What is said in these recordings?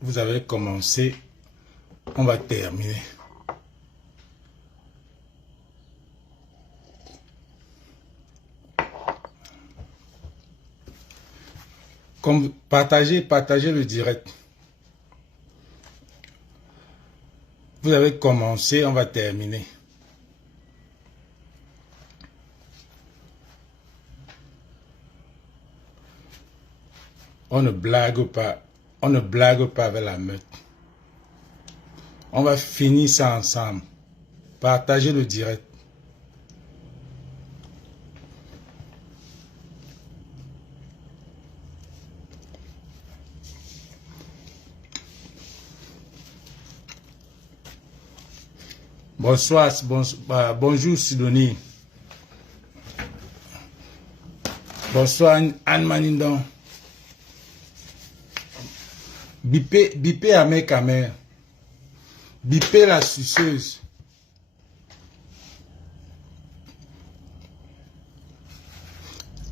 vous avez commencé, on va terminer. Comme partagez le direct. Vous avez commencé, on va terminer. On ne blague pas avec la meute. On va finir ça ensemble. Partagez le direct. Bonsoir, bonjour Sidonie. Bonsoir Anne Manindon. Bipé à mes caméras. Bipé la suceuse.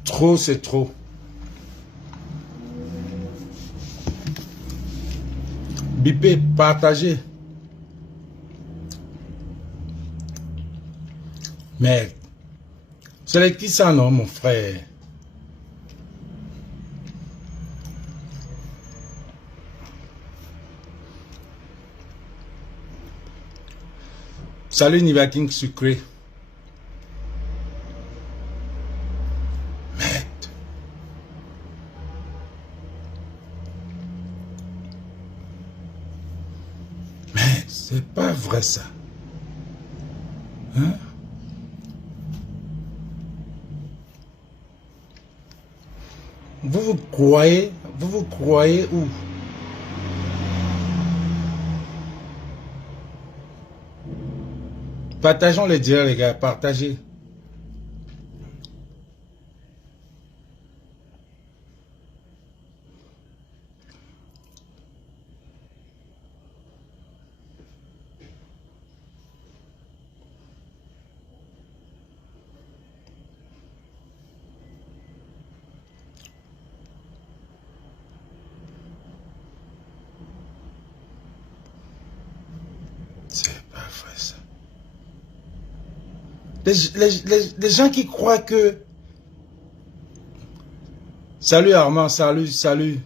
Trop, c'est trop. Bipé, partagez. Merde. C'est qui ça, non, mon frère? Salut Nivaking sucré. Merde. Mais c'est pas vrai ça. Hein? Vous vous croyez où? Partageons les directs, les gars, partagez. C'est pas vrai ça. Les gens qui croient que... Salut Armand, salut.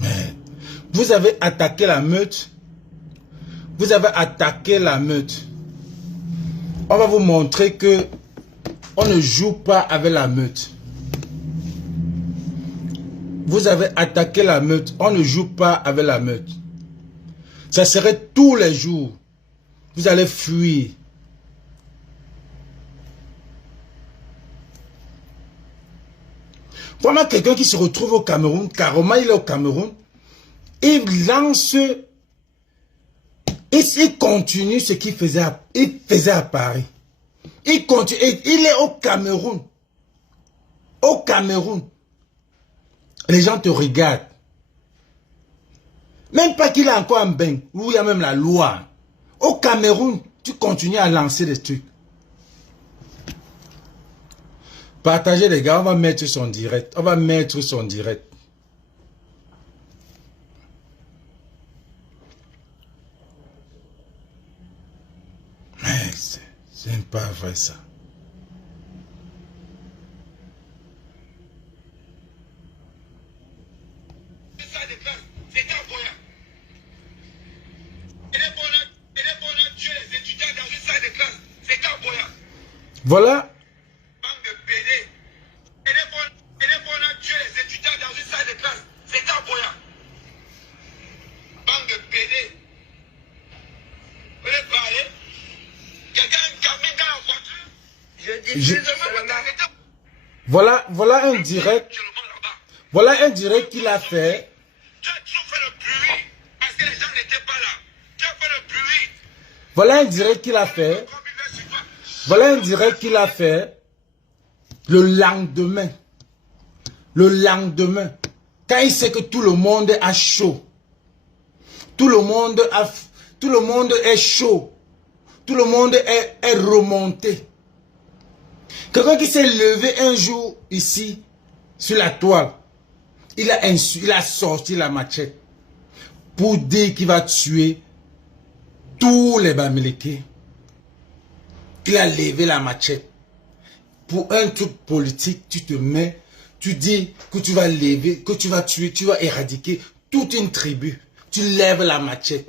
Mais vous avez attaqué la meute. Vous avez attaqué la meute. On va vous montrer que on ne joue pas avec la meute. Vous avez attaqué la meute. On ne joue pas avec la meute. Ça serait tous les jours. Vous allez fuir. Voilà quelqu'un qui se retrouve au Cameroun. Carrément, il est au Cameroun. Il lance... Il continue ce qu'il faisait à Paris. Il continue. Il est au Cameroun. Au Cameroun. Les gens te regardent. Même pas qu'il a encore un bain, où il y a même la loi. Au Cameroun, tu continues à lancer des trucs. Partagez les gars, on va mettre son direct. On va mettre son direct. Mais c'est pas vrai ça. Voilà. Voilà un direct. Voilà un direct qu'il a fait. Voilà un direct qu'il a fait. Voilà un direct qu'il a fait le lendemain. Le lendemain. Quand il sait que tout le monde a chaud. Tout le monde Tout le monde est chaud. Tout le monde est remonté. Quelqu'un qui s'est levé un jour ici, sur la toile, il a sorti la machette pour dire qu'il va tuer tous les Bamileke. Il a levé la machette. Pour un truc politique, tu te mets, tu dis que tu vas lever, que tu vas tuer, tu vas éradiquer toute une tribu. Tu lèves la machette.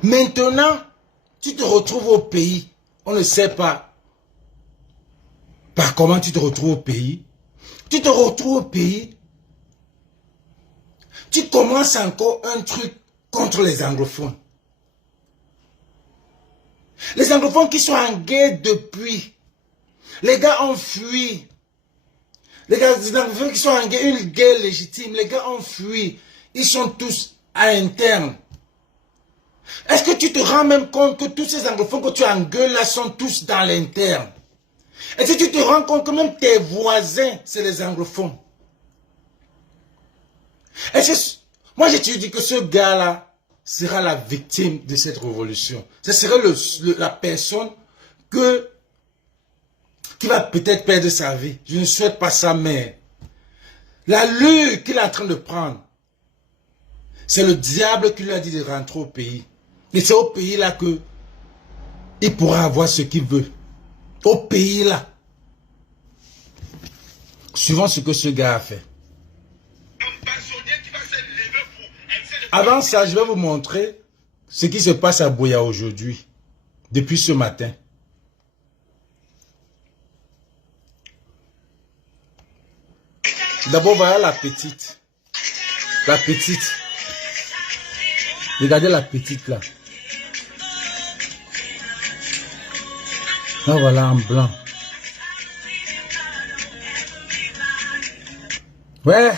Maintenant, tu te retrouves au pays. On ne sait pas par comment tu te retrouves au pays. Tu te retrouves au pays. Tu commences encore un truc contre les anglophones. Les anglophones qui sont en guerre depuis. Les gars ont fui. Les anglophones qui sont en guerre, une guerre légitime. Les gars ont fui. Ils sont tous à l'interne. Est-ce que tu te rends même compte que tous ces anglophones que tu engueules là sont tous dans l'interne? Est-ce que tu te rends compte que même tes voisins, c'est les anglophones? Moi, je te dis que ce gars-là sera la victime de cette révolution. Ce serait la personne qui va peut-être perdre sa vie. Je ne souhaite pas ça, mais l'allure qu'il est en train de prendre, c'est le diable qui lui a dit de rentrer au pays. Et c'est au pays-là que il pourra avoir ce qu'il veut. Au pays-là. Suivant ce que ce gars a fait. Avant ça, je vais vous montrer ce qui se passe à Buea aujourd'hui. Depuis ce matin. D'abord, voilà la petite. La petite. Regardez la petite là. Là, voilà en blanc. Ouais.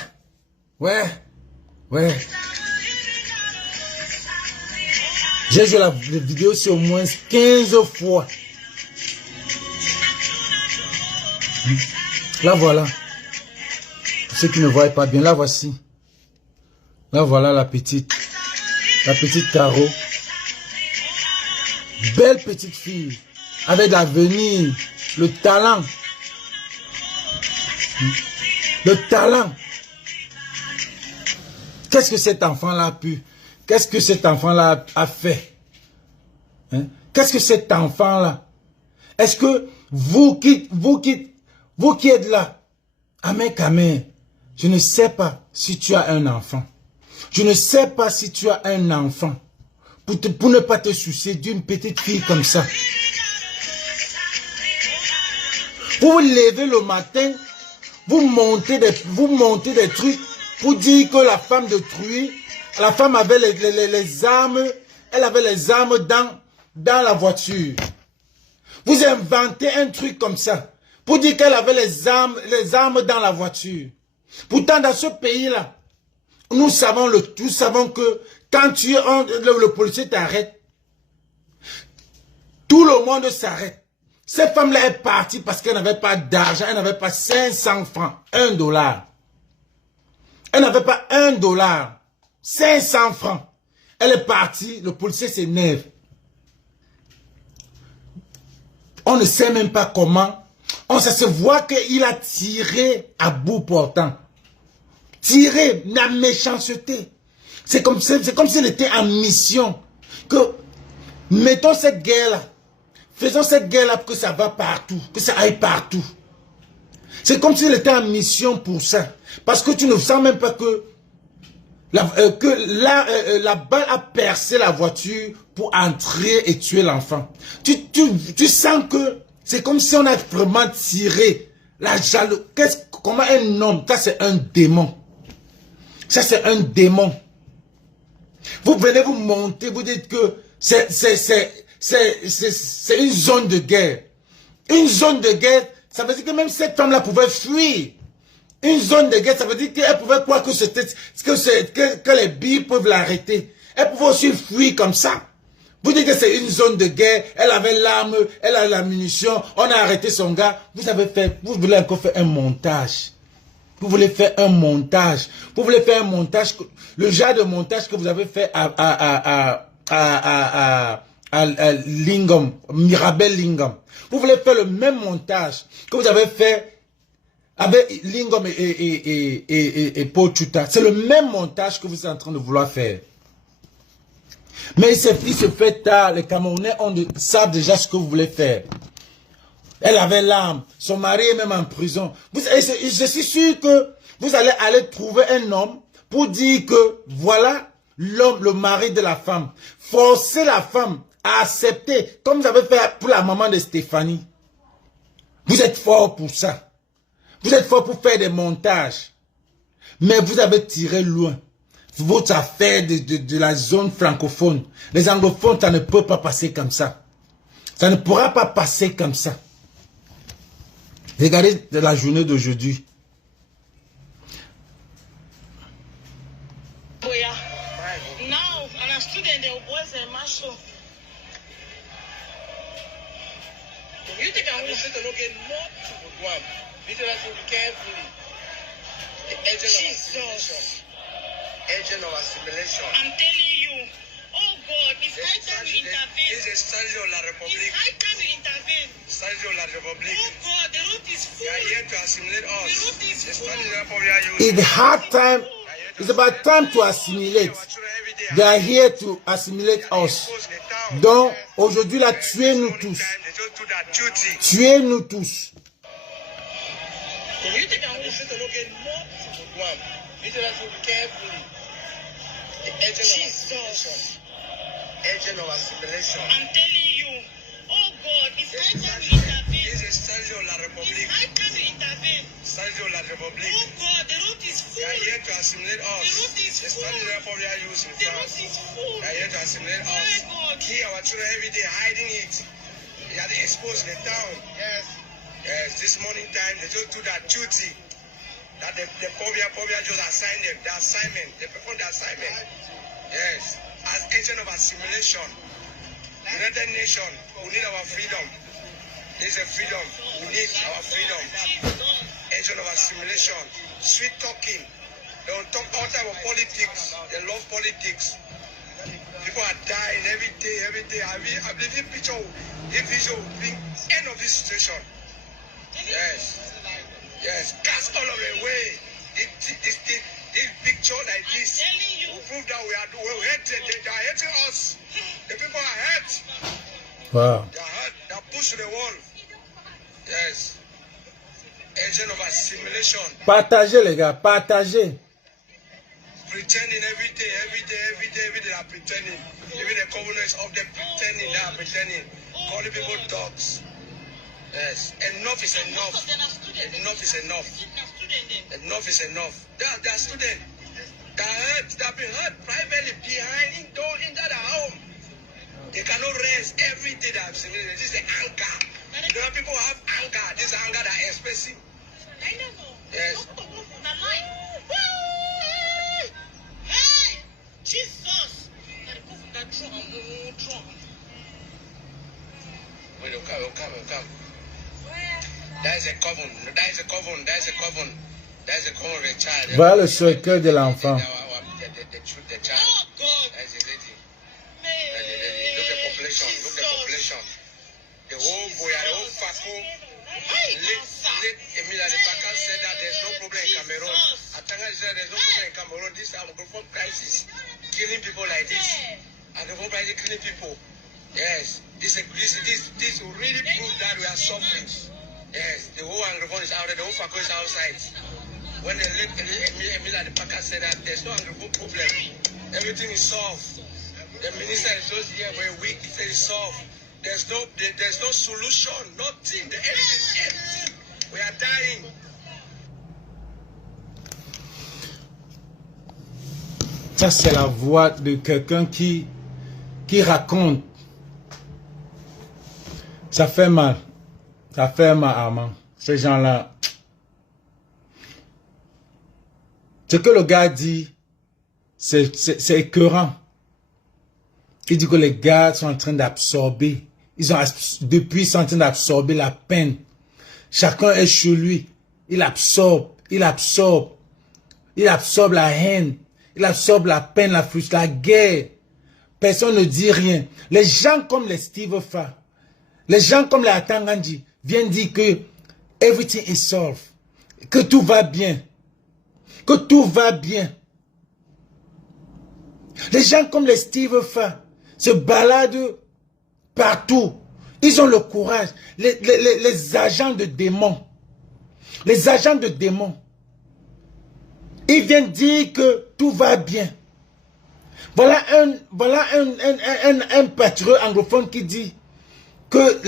J'ai joué la vidéo sur au moins 15 fois. Là, voilà. Pour ceux qui ne voient pas bien, là, voici. Là, voilà la petite. La petite Caro. Belle petite fille. Avec l'avenir. Le talent. Le talent. Qu'est-ce que cet enfant-là a pu? Qu'est-ce que cet enfant-là a fait? Hein? Qu'est-ce que cet enfant-là? Est-ce que vous qui êtes là, Amen, je ne sais pas si tu as un enfant. Je ne sais pas si tu as un enfant pour ne pas te soucier d'une petite fille comme ça. Vous vous levez le matin, vous montez des trucs pour dire que la femme de Truy, la femme avait les armes, elle avait les armes dans la voiture. Vous inventez un truc comme ça pour dire qu'elle avait les armes dans la voiture. Pourtant, dans ce pays-là, nous savons que quand le policier t'arrête, tout le monde s'arrête. Cette femme-là est partie parce qu'elle n'avait pas d'argent, elle n'avait pas 500 francs, $1. Elle n'avait pas $1, 500 francs. Elle est partie, le policier s'énerve. On ne sait même pas comment. Ça se voit qu'il a tiré à bout portant. Tiré, la méchanceté. C'est comme s'il était en mission. Que, mettons cette guerre-là. Faisons cette guerre-là pour que ça va partout. Que ça aille partout. C'est comme s'il était en mission pour ça. Parce que tu ne sens même pas que la balle a percé la voiture pour entrer et tuer l'enfant. Tu sens que c'est comme si on a vraiment tiré la jalousie. Comment un homme, ça c'est un démon. Ça c'est un démon. Vous venez vous monter, vous dites que c'est une zone de guerre. Une zone de guerre, ça veut dire que même cette femme-là pouvait fuir. Une zone de guerre, ça veut dire qu'elle pouvait croire que les billes peuvent l'arrêter. Elle pouvait aussi fuir comme ça. Vous dites que c'est une zone de guerre, elle avait l'arme, elle a la munition, on a arrêté son gars. Vous voulez encore faire un montage. Vous voulez faire un montage. Vous voulez faire un montage, le genre de montage que vous avez fait à Lingam, Mirabel Lingam. Vous voulez faire le même montage que vous avez fait avec Lingam et Pochuta. C'est le même montage que vous êtes en train de vouloir faire. Mais il se fait tard. Les Camerounais savent déjà ce que vous voulez faire. Elle avait l'âme. Son mari est même en prison. Je suis sûr que vous allez trouver un homme pour dire que voilà l'homme, le mari de la femme. Forcer la femme à accepter, comme vous avez fait pour la maman de Stéphanie. Vous êtes fort pour ça. Vous êtes fort pour faire des montages. Mais vous avez tiré loin. Votre affaire de la zone francophone. Les anglophones, ça ne peut pas passer comme ça. Ça ne pourra pas passer comme ça. Regardez la journée d'aujourd'hui. Agent of assimilation. I'm telling you. Oh God, it's high time you intervene. This is Sergio La Republique. It's high time you intervene. Sergio La Republique. Oh God, the route is full. They are here to assimilate us. The route is full. It's hard time. It's about time to assimilate. They are here to assimilate us. Donc, aujourd'hui, là, tuez-nous tous. Tuez-nous tous. Jesus. Agent of assimilation. I'm telling you. Oh God, it's high time you intervene. This is Sergio La Republique. It's high time you intervene. Sergio La Republique. Oh God, the route is full. They are here to assimilate us. The route is full. The route is full. They are here to assimilate us. Kill our children every day, hiding it. They are exposed in the town. Yes. Yes, this morning time, they just do that duty. That the Povia just assigned them, the assignment, they perform the assignment. Yes, as agent of assimilation, United Nations, we need our freedom. There's a freedom, we need our freedom. Agent of assimilation, sweet talking. They don't talk all type of politics. They love politics. People are dying every day, every day. I believe this picture will bring end of this situation. Yes. Yes, cast all of the way. This picture like this will prove that we're hated. They are hating us. The people are hurt. Wow. They are hurt. They are pushed to the wall. Yes. Agent of assimilation. Partagez les gars, partagez. Pretending every day. They are pretending. Even the governors of them pretending. They are pretending. Calling people dogs. Yes, enough is enough. Enough is enough. Enough is enough. They are students. They are hurt. They have been hurt privately behind inside the home. They cannot rest every day. They have seen it. This is the anger. There are people who have anger. This anger that is expressive. Yes. Hey, Jesus. Wait, come. That is a coven. That is a coven. That is a coven. That is a coven of a child. Voilà le cercueil de l'enfant. The child. Oh God. That is a lady. Look at the population. Look at the population. The whole boy, the whole Fako. Late Emilia Lepaka said that there's no problem in Cameroon. Atanga said there's no problem in Cameroon. This Anglophone crisis, killing people like this. Anglophone crisis, killing people. Yes. This will really prove that we are suffering. Yes, the whole Anglophone is out there, the whole Fako is outside. When the late Emilia Lepaka said that there's no Anglophone problem, everything is solved. The minister is just here for a week, he said it's solved. There's no solution, nothing, the everything is empty. We are dying. Ça c'est la voix de quelqu'un qui raconte. Ça fait mal. Ça fait mal, Armand. Ces gens-là. Ce que le gars dit, c'est écœurant. Il dit que les gars sont en train d'absorber. Depuis, ils sont en train d'absorber la peine. Chacun est chez lui. Il absorbe. il absorbe. Il absorbe la haine. Il absorbe la peine, la frustration, la guerre. Personne ne dit rien. Les gens comme les Steve Fa, les gens comme les Atangandi viennent dire que everything is solved. Que tout va bien. Que tout va bien. Les gens comme les Steve Fa se baladent partout. Ils ont le courage. Les agents de démons. Les agents de démons. Ils viennent dire que tout va bien. Voilà un patriote anglophone qui dit que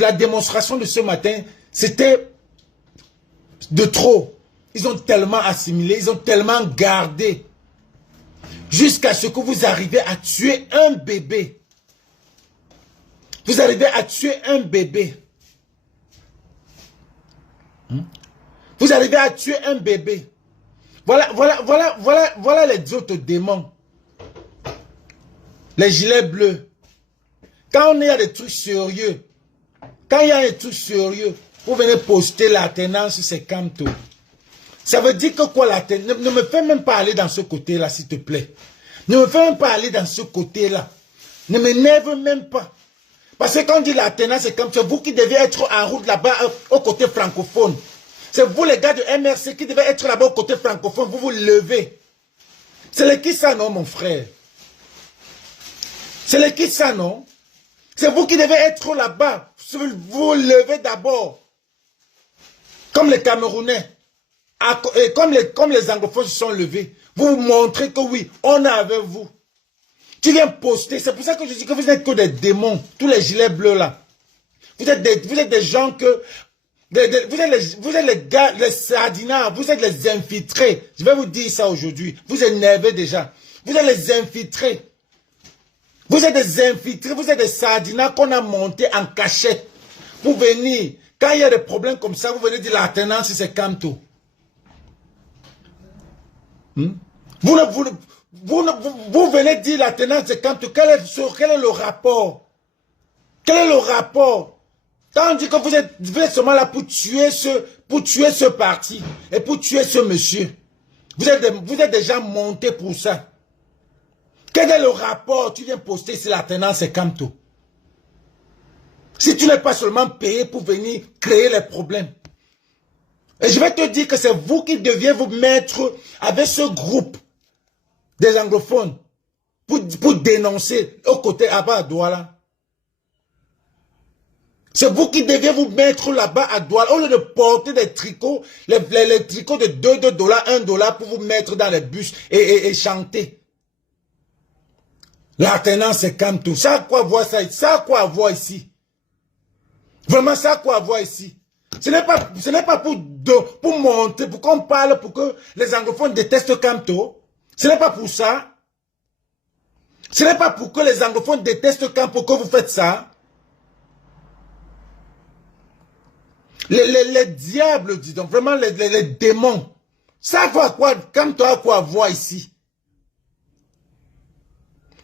la démonstration de ce matin, c'était de trop. Ils ont tellement assimilé, ils ont tellement gardé. Jusqu'à ce que vous arrivez à tuer un bébé. Vous arrivez à tuer un bébé. Vous arrivez à tuer un bébé. Voilà les autres démons. Les gilets bleus. Quand on est à des trucs sérieux, vous venez poster l'alternance, c'est Camto. Ça veut dire que quoi l'alternance? Ne me fais même pas aller dans ce côté-là, s'il te plaît. Ne me fais même pas aller dans ce côté-là. Ne m'énerve même pas. Parce que quand on dit l'alternance, c'est comme c'est vous qui devez être en route là-bas au côté francophone. C'est vous les gars de MRC qui devez être là-bas au côté francophone. Vous vous levez. C'est le qui ça, non, mon frère? C'est le qui ça, non? C'est vous qui devez être là-bas. Vous levez d'abord. Comme les Camerounais. Et comme les anglophones se sont levés. Vous montrez que oui, on est avec vous. Tu viens poster. C'est pour ça que je dis que vous n'êtes que des démons. Tous les gilets bleus là. Vous êtes des gens que... vous êtes les gars, les sardinards. Vous êtes les infiltrés. Je vais vous dire ça aujourd'hui. Vous énervez déjà. Vous êtes les infiltrés. Vous êtes des infiltrés. Vous êtes des sardinards qu'on a montés en cachette. Vous venez. Quand il y a des problèmes comme ça, vous venez dire l'alternance, c'est Camto. Vous venez dire l'alternance de Camto. Quel est le rapport? Quel est le rapport? Quand on dit que vous êtes seulement là pour tuer ce parti et pour tuer ce monsieur, vous êtes déjà monté pour ça. Quel est le rapport? Tu viens poster sur l'alternance de Camto. Si tu n'es pas seulement payé pour venir créer les problèmes. Et je vais te dire que c'est vous qui deviez vous mettre avec ce groupe des anglophones pour dénoncer au côté à Douala. C'est vous qui deviez vous mettre là-bas à Douala au lieu de porter des tricots, les tricots de $2, $1 pour vous mettre dans les bus et chanter. L'alternance c'est comme tout. Ça a quoi voir ça? Ça a quoi voir ici? Vraiment ça a quoi voir ici? Ce n'est pas pour montrer, pour qu'on parle, pour que les anglophones détestent Camto. Ce n'est pas pour ça. Ce n'est pas pour que les anglophones détestent Camto que vous faites ça. Les diables, dis donc, vraiment les démons. Ça a quoi, Camto a quoi voir ici?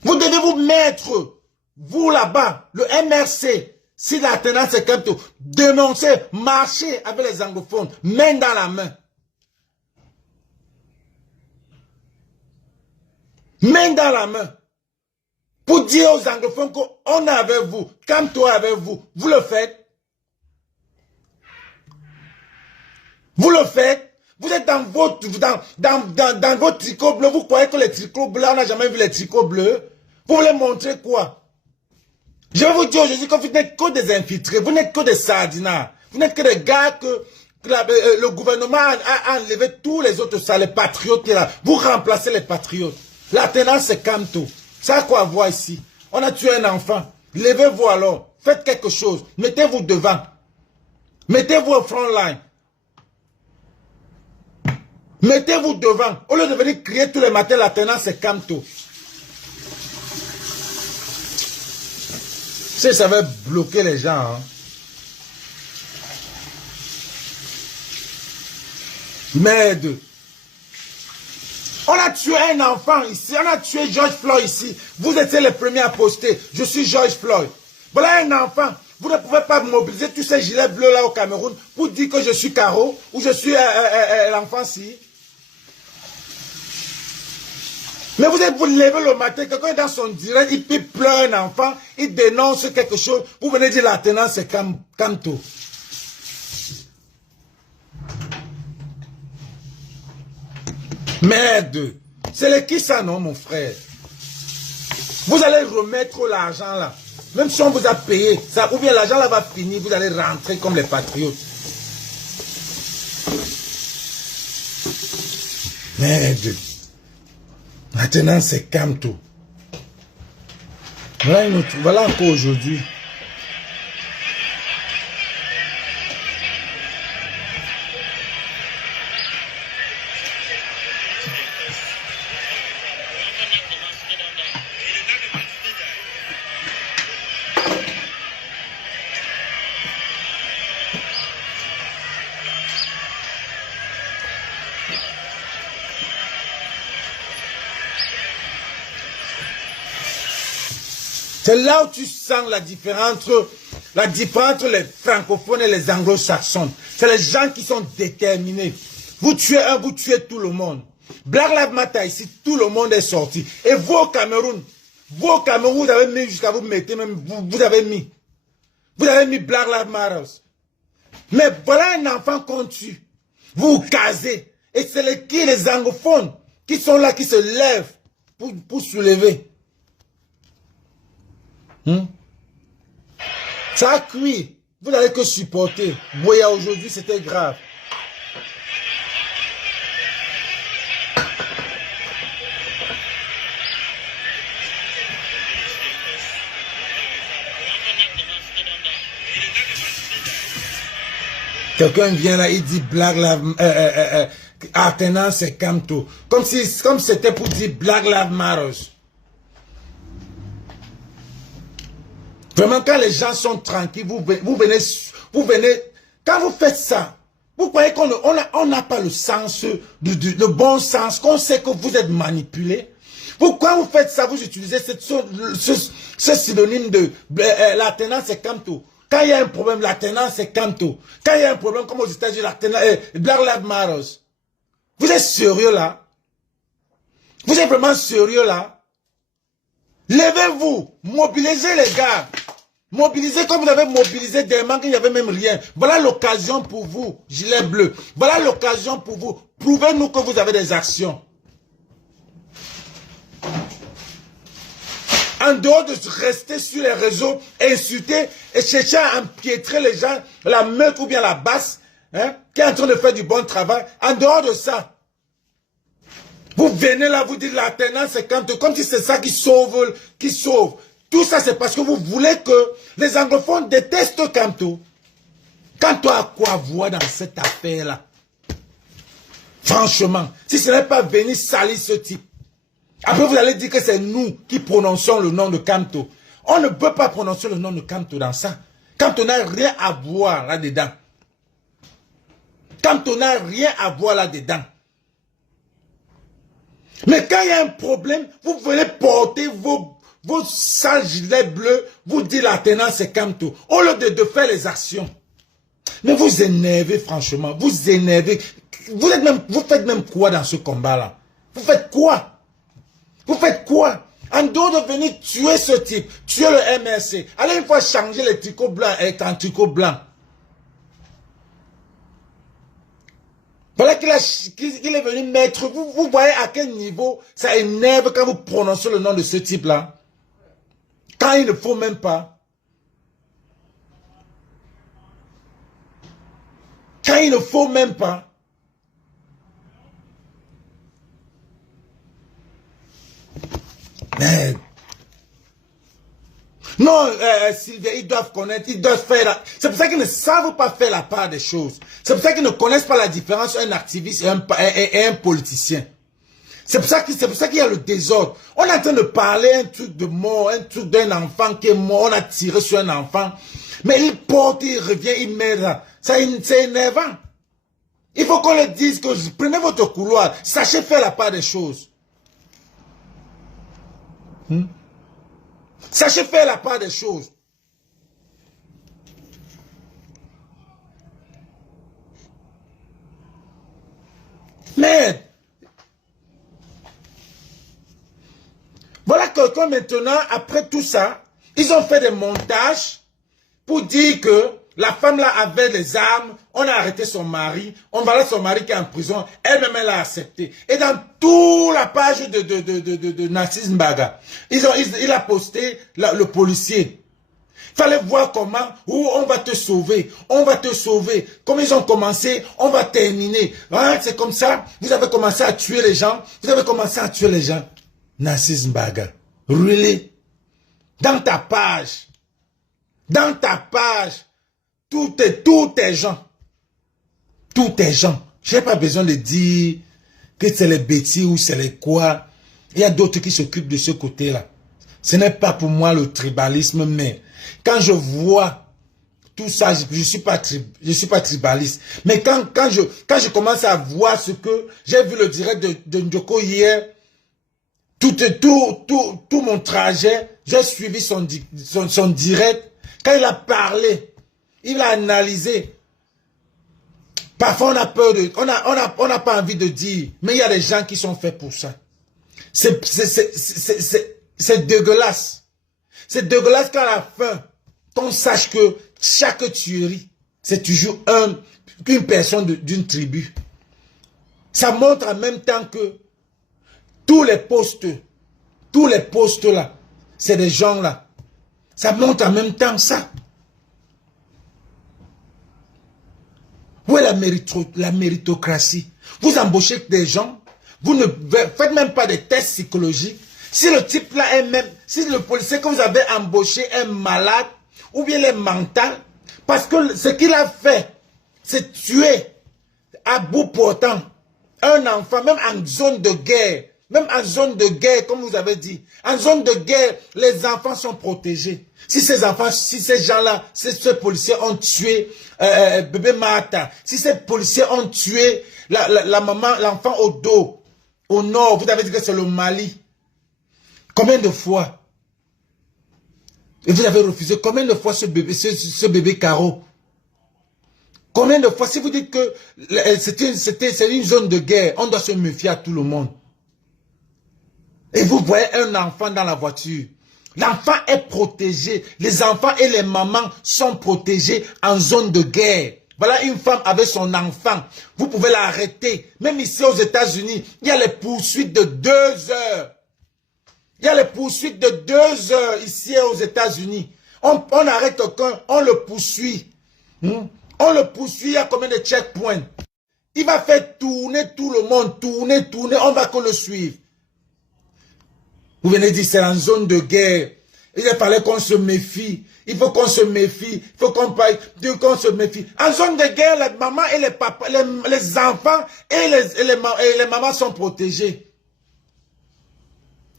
Vous devez vous mettre, vous là-bas, le MRC, si l'alternance c'est comme tout, dénoncer, marcher avec les anglophones, main dans la main. Main dans la main. Pour dire aux anglophones qu'on est avec vous, comme toi avec vous. Vous le faites. Vous le faites. Vous êtes dans votre tricot bleu. Vous croyez que les tricots bleus, on n'a jamais vu les tricots bleus. Vous voulez montrer quoi? Je vais vous dire aujourd'hui que vous n'êtes que des infiltrés, vous n'êtes que des sardinards. Vous n'êtes que des gars que le gouvernement a enlevé tous les autres, ça, les patriotes là. Vous remplacez les patriotes. L'alternance c'est Camto. Ça a quoi voir ici? On a tué un enfant. Levez-vous alors. Faites quelque chose. Mettez-vous devant. Mettez-vous au front line. Mettez-vous devant. Au lieu de venir crier tous les matins, l'alternance c'est Camto. Ça va bloquer les gens. Hein. Merde. On a tué un enfant ici. On a tué George Floyd ici. Vous étiez les premiers à poster. Je suis George Floyd. Voilà un enfant. Vous ne pouvez pas mobiliser tous ces gilets bleus là au Cameroun pour dire que je suis Caro ou je suis l'enfant si. Mais vous levez le matin, quelqu'un est dans son direct, il pleure un enfant, il dénonce quelque chose, vous venez dire la tenance c'est Kanto. Merde, c'est le qui ça non mon frère? Vous allez remettre l'argent là, même si on vous a payé, ça, ou bien l'argent là va finir, vous allez rentrer comme les patriotes. Merde. Maintenant, c'est Kanto. Voilà encore aujourd'hui. C'est là où tu sens la différence entre les francophones et les anglo-saxons. C'est les gens qui sont déterminés. Vous tuez un, vous tuez tout le monde. Black Lives Matter ici, tout le monde est sorti. Et vous au Cameroun, vous avez mis jusqu'à vous mettez même, vous avez mis Black Lives Matter. Mais voilà un enfant qu'on tue. Vous vous casez. Et c'est les anglophones qui sont là, qui se lèvent pour soulever. Ça a cuit. Vous n'allez que supporter. Boya aujourd'hui, c'était grave. Quelqu'un vient là, il dit Black Lives Athéna, c'est Kanto. Comme c'était pour dire Black Lives Matter. Vraiment, quand les gens sont tranquilles, vous venez, quand vous faites ça, vous croyez qu'on n'a pas le sens, le bon sens, qu'on sait que vous êtes manipulé. Pourquoi vous faites ça, vous utilisez ce synonyme de l'Athéna, c'est Kanto. Quand il y a un problème, l'Athéna, c'est Kanto. Quand il y a un problème, comme aux États-Unis, l'Athéna, Black Lives Matter. Vous êtes sérieux là? Vous êtes vraiment sérieux là? Levez-vous, mobilisez les gars. Mobilisez comme vous avez mobilisé des manques, il n'y avait même rien. Voilà l'occasion pour vous, gilet bleu. Voilà l'occasion pour vous. Prouvez-nous que vous avez des actions. En dehors de rester sur les réseaux, insulter et chercher à empiétrer les gens, la meute ou bien la basse, hein, qui est en train de faire du bon travail. En dehors de ça, vous venez là, vous dites la tenance c'est Kanto, comme si c'est ça qui sauve. Tout ça, c'est parce que vous voulez que les anglophones détestent Kanto. Kanto a quoi voir dans cette affaire-là? Franchement, si ce n'est pas venir salir ce type. Après, vous allez dire que c'est nous qui prononçons le nom de Kanto. On ne peut pas prononcer le nom de Kanto dans ça. Kanto n'a rien à voir là-dedans. Kanto n'a rien à voir là-dedans. Mais quand il y a un problème, vous venez porter vos sales gilets bleus, vous dites la tenance c'est Kanto, au lieu de faire les actions. Mais vous énervez franchement, vous énervez. Vous faites même quoi dans ce combat-là? Vous faites quoi? Vous faites quoi? En dehors de venir tuer ce type, tuer le MRC, allez une fois changer les tricots blancs en tricots blancs. Voilà qu'il est venu mettre. Vous voyez à quel niveau ça énerve quand vous prononcez le nom de ce type-là. Quand il ne faut même pas. Quand il ne faut même pas. Mais... Non, Sylvia, ils doivent connaître, ils doivent faire C'est pour ça qu'ils ne savent pas faire la part des choses. C'est pour ça qu'ils ne connaissent pas la différence entre un activiste et un politicien. C'est pour ça qu'il y a le désordre. On est en train de parler un truc de mort, un truc d'un enfant qui est mort, on a tiré sur un enfant. Mais il porte, il revient, il met là. C'est énervant. Il faut qu'on le dise que prenez votre couloir, sachez faire la part des choses. Sachez faire la part des choses. Merde. Voilà que quand maintenant, après tout ça, ils ont fait des montages pour dire que la femme là avait les armes, on a arrêté son mari, on va là son mari qui est en prison, elle-même elle a accepté. Et dans toute la page de Narcisse Mbaga, il a posté le policier. Il fallait voir comment, où on va te sauver, on va te sauver. Comme ils ont commencé, on va terminer. Hein, c'est comme ça, vous avez commencé à tuer les gens, vous avez commencé à tuer les gens. Narcisse Mbaga, really? Dans ta page, tout est gens. Tout est gens. Je n'ai pas besoin de dire que c'est les bêtises ou c'est les quoi. Il y a d'autres qui s'occupent de ce côté-là. Ce n'est pas pour moi le tribalisme, mais quand je vois tout ça, je ne suis pas tribaliste. Mais quand je commence à voir ce que j'ai vu le direct de Ndjoko hier, tout mon trajet, j'ai suivi son direct. Quand il a parlé, il a analysé. Parfois, on a peur de... On n'a pas envie de dire, mais il y a des gens qui sont faits pour ça. C'est dégueulasse. C'est dégueulasse qu'à la fin, on sache que chaque tuerie, c'est toujours une personne d'une tribu. Ça montre en même temps que tous les postes là, c'est des gens là. Ça montre en même temps ça. Où est la méritocratie? Vous embauchez des gens, vous ne faites même pas des tests psychologiques. Si le type là est même, si le policier que vous avez embauché est malade, ou bien il est mental, parce que ce qu'il a fait, c'est tuer à bout portant un enfant, même en zone de guerre. Même en zone de guerre, comme vous avez dit, en zone de guerre, les enfants sont protégés. Si ces enfants, si ces gens-là, ces policiers ont tué bébé Martha, si ces policiers ont tué la maman, l'enfant au dos, au nord, vous avez dit que c'est le Mali. Combien de fois? Et vous avez refusé combien de fois ce bébé Caro? Combien de fois? Si vous dites que c'est une zone de guerre, on doit se méfier à tout le monde. Et vous voyez un enfant dans la voiture. L'enfant est protégé. Les enfants et les mamans sont protégés en zone de guerre. Voilà une femme avec son enfant. Vous pouvez l'arrêter. Même ici aux États-Unis, il y a les poursuites de 2 heures. Il y a les poursuites de 2 heures ici aux États-Unis. On arrête quelqu'un, on le poursuit. On le poursuit, il y a combien de checkpoints? Il va faire tourner tout le monde, tourner, on va que le suivre. Vous venez de dire c'est en zone de guerre. Il fallait qu'on se méfie. Il faut qu'on se méfie. Il faut qu'on se méfie. En zone de guerre, les mamans et les papas, les enfants et les mamans sont protégés.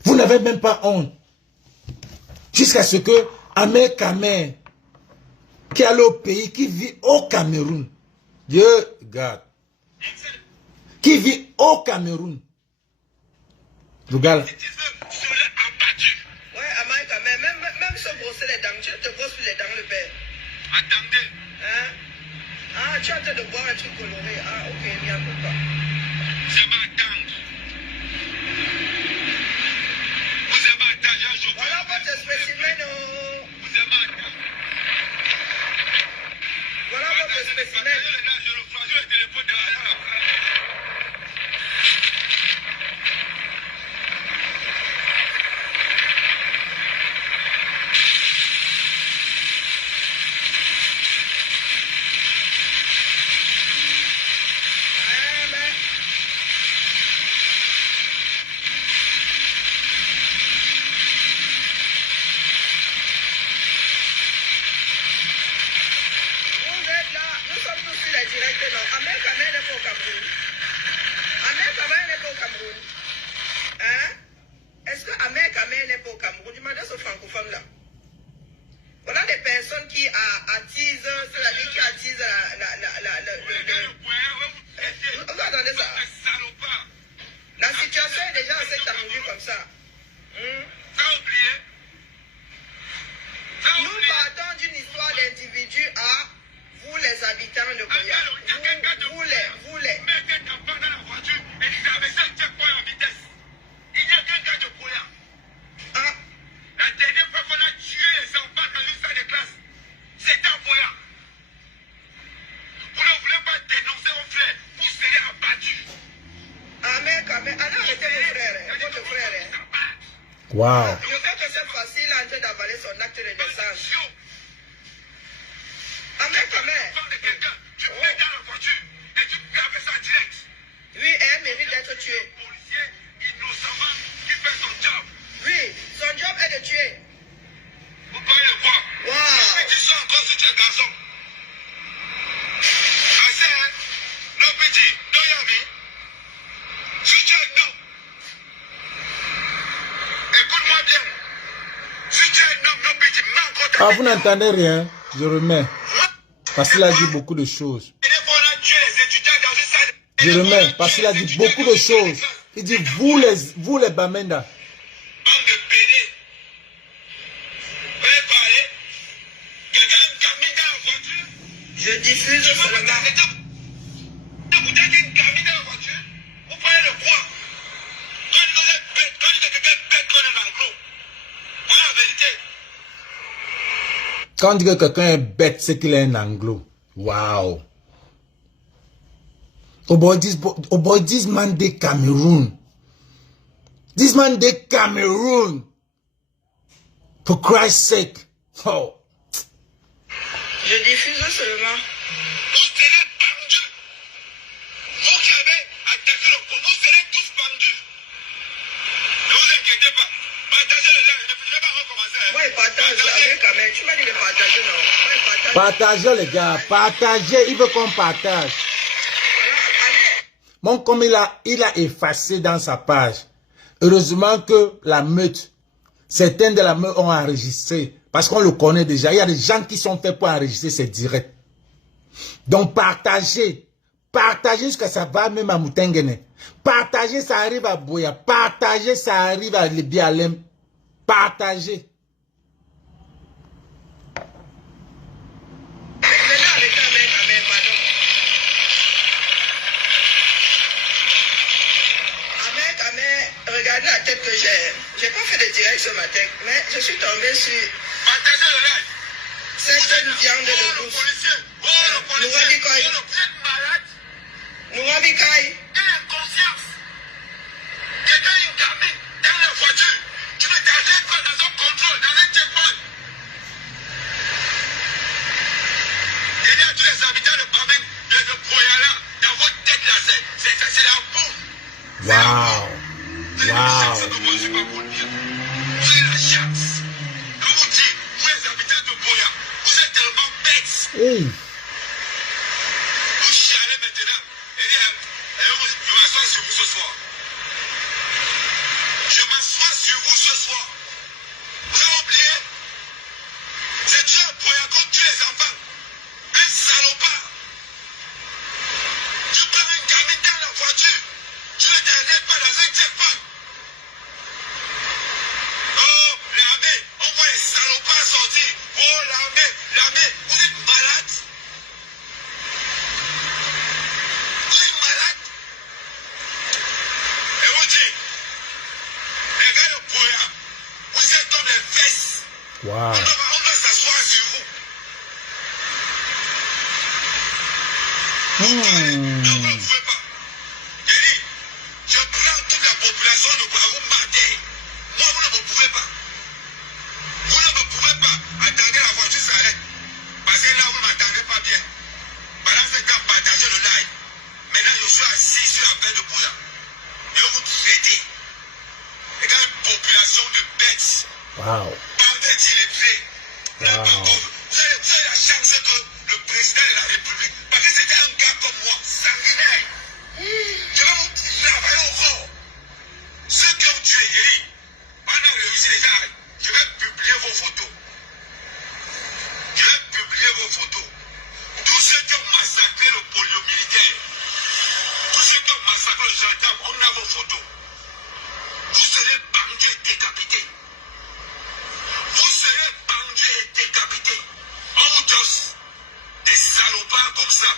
Vous n'avez même pas honte. Jusqu'à ce que Ahmed Kamer, qui est allé au pays, qui vit au Cameroun, Dieu garde, qui vit au Cameroun, regarde. Même se brosser les dents, tu te brosses les dents, le père. Attendez. Hein? Ah, tu es en train de boire un truc coloré. Ah, ok, bien, pourquoi? Je m'attends. Vous avez attendé un jour. Voilà votre spécimen. Vous avez attendé. Voilà votre spécimen. Je le choisis le téléphone de la. Vous les habitants de Goya, vous les. Mettez ta femme dans la voiture et Wow. Je crois que cette fois-ci, il est en train d'avaler son acte de naissance. Amen, amen. Tu mets dans la voiture et tu fais ça direct. Oui, elle mérite d'être tuée. Policier innocemment qui fait son job. Oui, son job est de tuer. Vous pouvez le voir. Wow. Tu sens encore si tu es garçon. I said, no pity, no yummy. Si tu es non. Écoute-moi bien. Si tu es non, no pity, non, contre. Ah, vous n'entendez rien? Je remets. Parce qu'il a dit beaucoup de choses. Je remets parce qu'il a dit beaucoup de choses. Il dit, vous les Bamenda. Je diffuse seulement. Quand on dit que quelqu'un est bête, c'est qu'il est un anglo. Wow. Oh boy, this man de Cameroon. This man de Cameroon. For Christ's sake. Oh. Je diffuse seulement. Vous serez pendus. Vous qui avez attaqué le coup, vous serez tous pendus. Ne vous inquiétez pas. Partagez le live. Ne pouvez pas recommencer. Moi, il partage avec Kamel. Tu m'as dit de partager, non? Moi, il partage. Partagez, les gars. Partagez. Il veut qu'on partage. Bon, comme il a effacé dans sa page. Heureusement que la meute, certains de la meute ont enregistré. Parce qu'on le connaît déjà. Il y a des gens qui sont faits pour enregistrer ces directs. Donc, partagez. Partagez jusqu'à ça va même à Moutengene. Partagez, ça arrive à Boya. Partagez, ça arrive à Libialem. Partagez. Regardez la tête que j'ai. J'ai pas fait de direct ce matin, mais je suis tombé sur cette viande de bouche. Nous Rabikaï. Inconscience. Quelqu'un une gamine dans la voiture. Tu me t'arrêtes pas dans un contrôle, dans un checkpoint. Il y a tous les habitants de Bameng, de Boyala, dans votre tête là, c'est la boue. Wow. Wow. Vous avez la chance. Je vous dis, vous les habitants de Boya, vous êtes tellement bêtes. Hey. Vous chialez maintenant. Je m'assois sur vous ce soir. Je m'assois sur vous ce soir. Vous avez oublié? C'est Dieu Boya contre tous les enfants. Un salopard. Tu prends une gamine dans la voiture. Tu ne t'arrêtes pas dans un checkpoint. Oh, l'armée, on voit les salopards sortir. Oh, l'armée, vous êtes malade. Vous êtes malade. Et vous dites, les gars de Boya, vous êtes comme les fesses. Wow. On doit s'asseoir sur vous. Vous parlez, mais vous ne pouvez pas. J'ai dit, je prends toute la population de Boya, vous matez. Moi, vous ne me pouvez pas. Vous ne me pouvez pas. Attendez, la voiture s'arrête. Parce que là, vous ne m'attendez pas bien. Pendant ce temps, partagez le live. Maintenant, je suis assis sur la veille de Boya. Je vais vous traiter. Et dans une population de bêtes. Wow. Bande d'illettrés. Wow. Vous avez la chance que le président de la République, parce que c'était un gars comme moi, sanguinaire. Je vais vous travailler au corps. Ceux qui ont tué Yeri, on a réussi déjà. Je vais publier vos photos. Je vais publier vos photos. Tous ceux qui ont massacré le polio militaire, tous ceux qui ont massacré le gendarme, on a vos photos. Vous serez bandus et décapités. Vous serez bandus et décapités. On vous tous des salopards comme ça.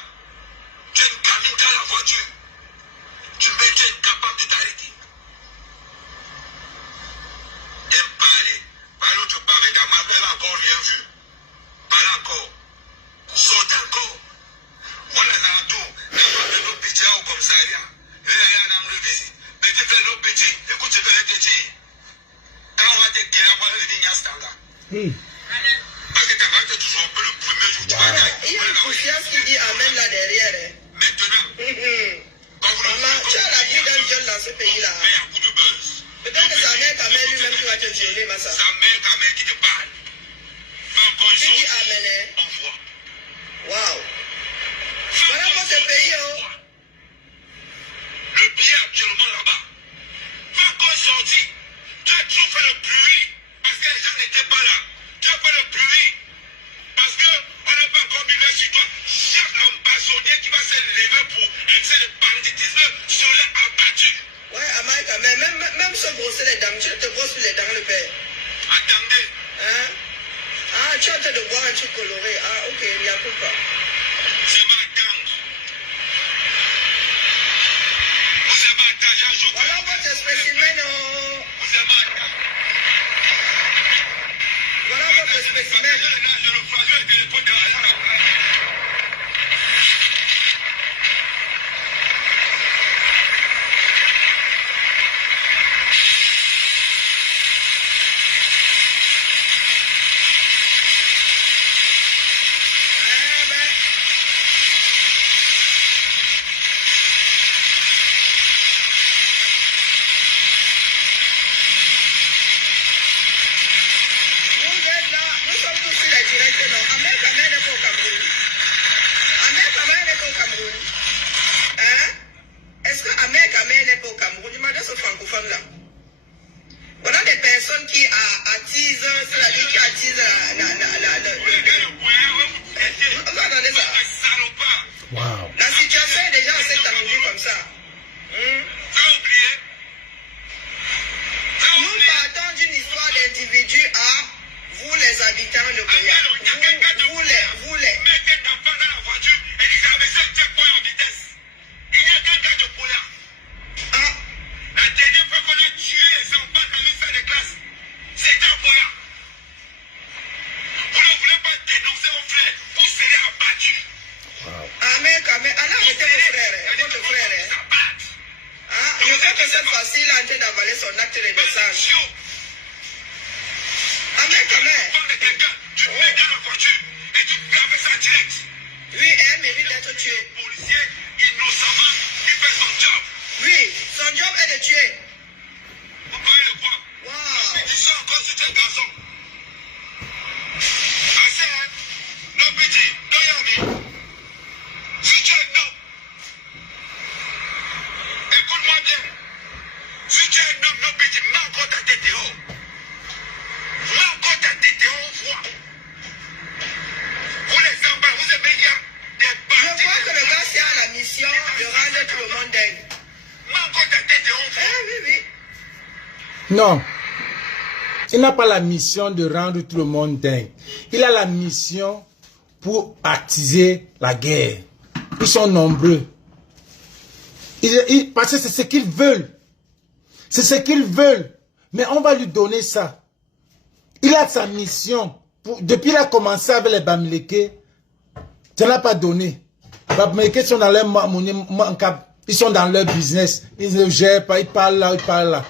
en train de boire un truc coloré. Ah, ok, il n'y a pas. C'est ma gang. Voilà votre spécimen. Voilà votre spécimen. Voilà des personnes qui attisent, c'est-à-dire qui attisent vous entendez ça? Wow. La situation est déjà assez tendue comme ça. Nous partons d'une histoire d'individu à vous les habitants de Boya. Vous les. La dernière fois qu'on a tué les enfants dans une salle de classe, c'était à Boya. Vous ne voulez pas dénoncer vos frères, vous serez abattus. Amen, amen. Allez arrêter votre frère. Je crois que cette fois-ci, il est en train d'avaler son acte de naissance. Amen, amen. Tu te mets dans la voiture et tu graves ça direct. Oui, elle mérite d'être tuée. Le policier, innocemment, il fait son job. Oui, son job est de tuer. Vous parlez de quoi? Wow. Tu sors encore sur tes garçons. Assez, hein? No pity, no yummy. Si tu es non. Écoute-moi bien. Si tu es non, no pity, mets encore ta tête dehors. Mets encore ta tête dehors, vois. Vous les enfants, vous aimez bien des Je bandits. crois que le gars, c'est à la mission de rendre tout le monde dingue. Mets encore ta tête dehors, vois. Oui, oui. Non. Il n'a pas la mission de rendre tout le monde dingue. Il a la mission pour attiser la guerre. Ils sont nombreux. Parce que c'est ce qu'ils veulent. C'est ce qu'ils veulent. Mais on va lui donner ça. Il a sa mission. Depuis qu'il a commencé avec les Bamileke, ça n'a pas donné. Les Bamileke sont dans leur ils sont dans leur business. Ils ne gèrent pas, ils parlent là, ils parlent là.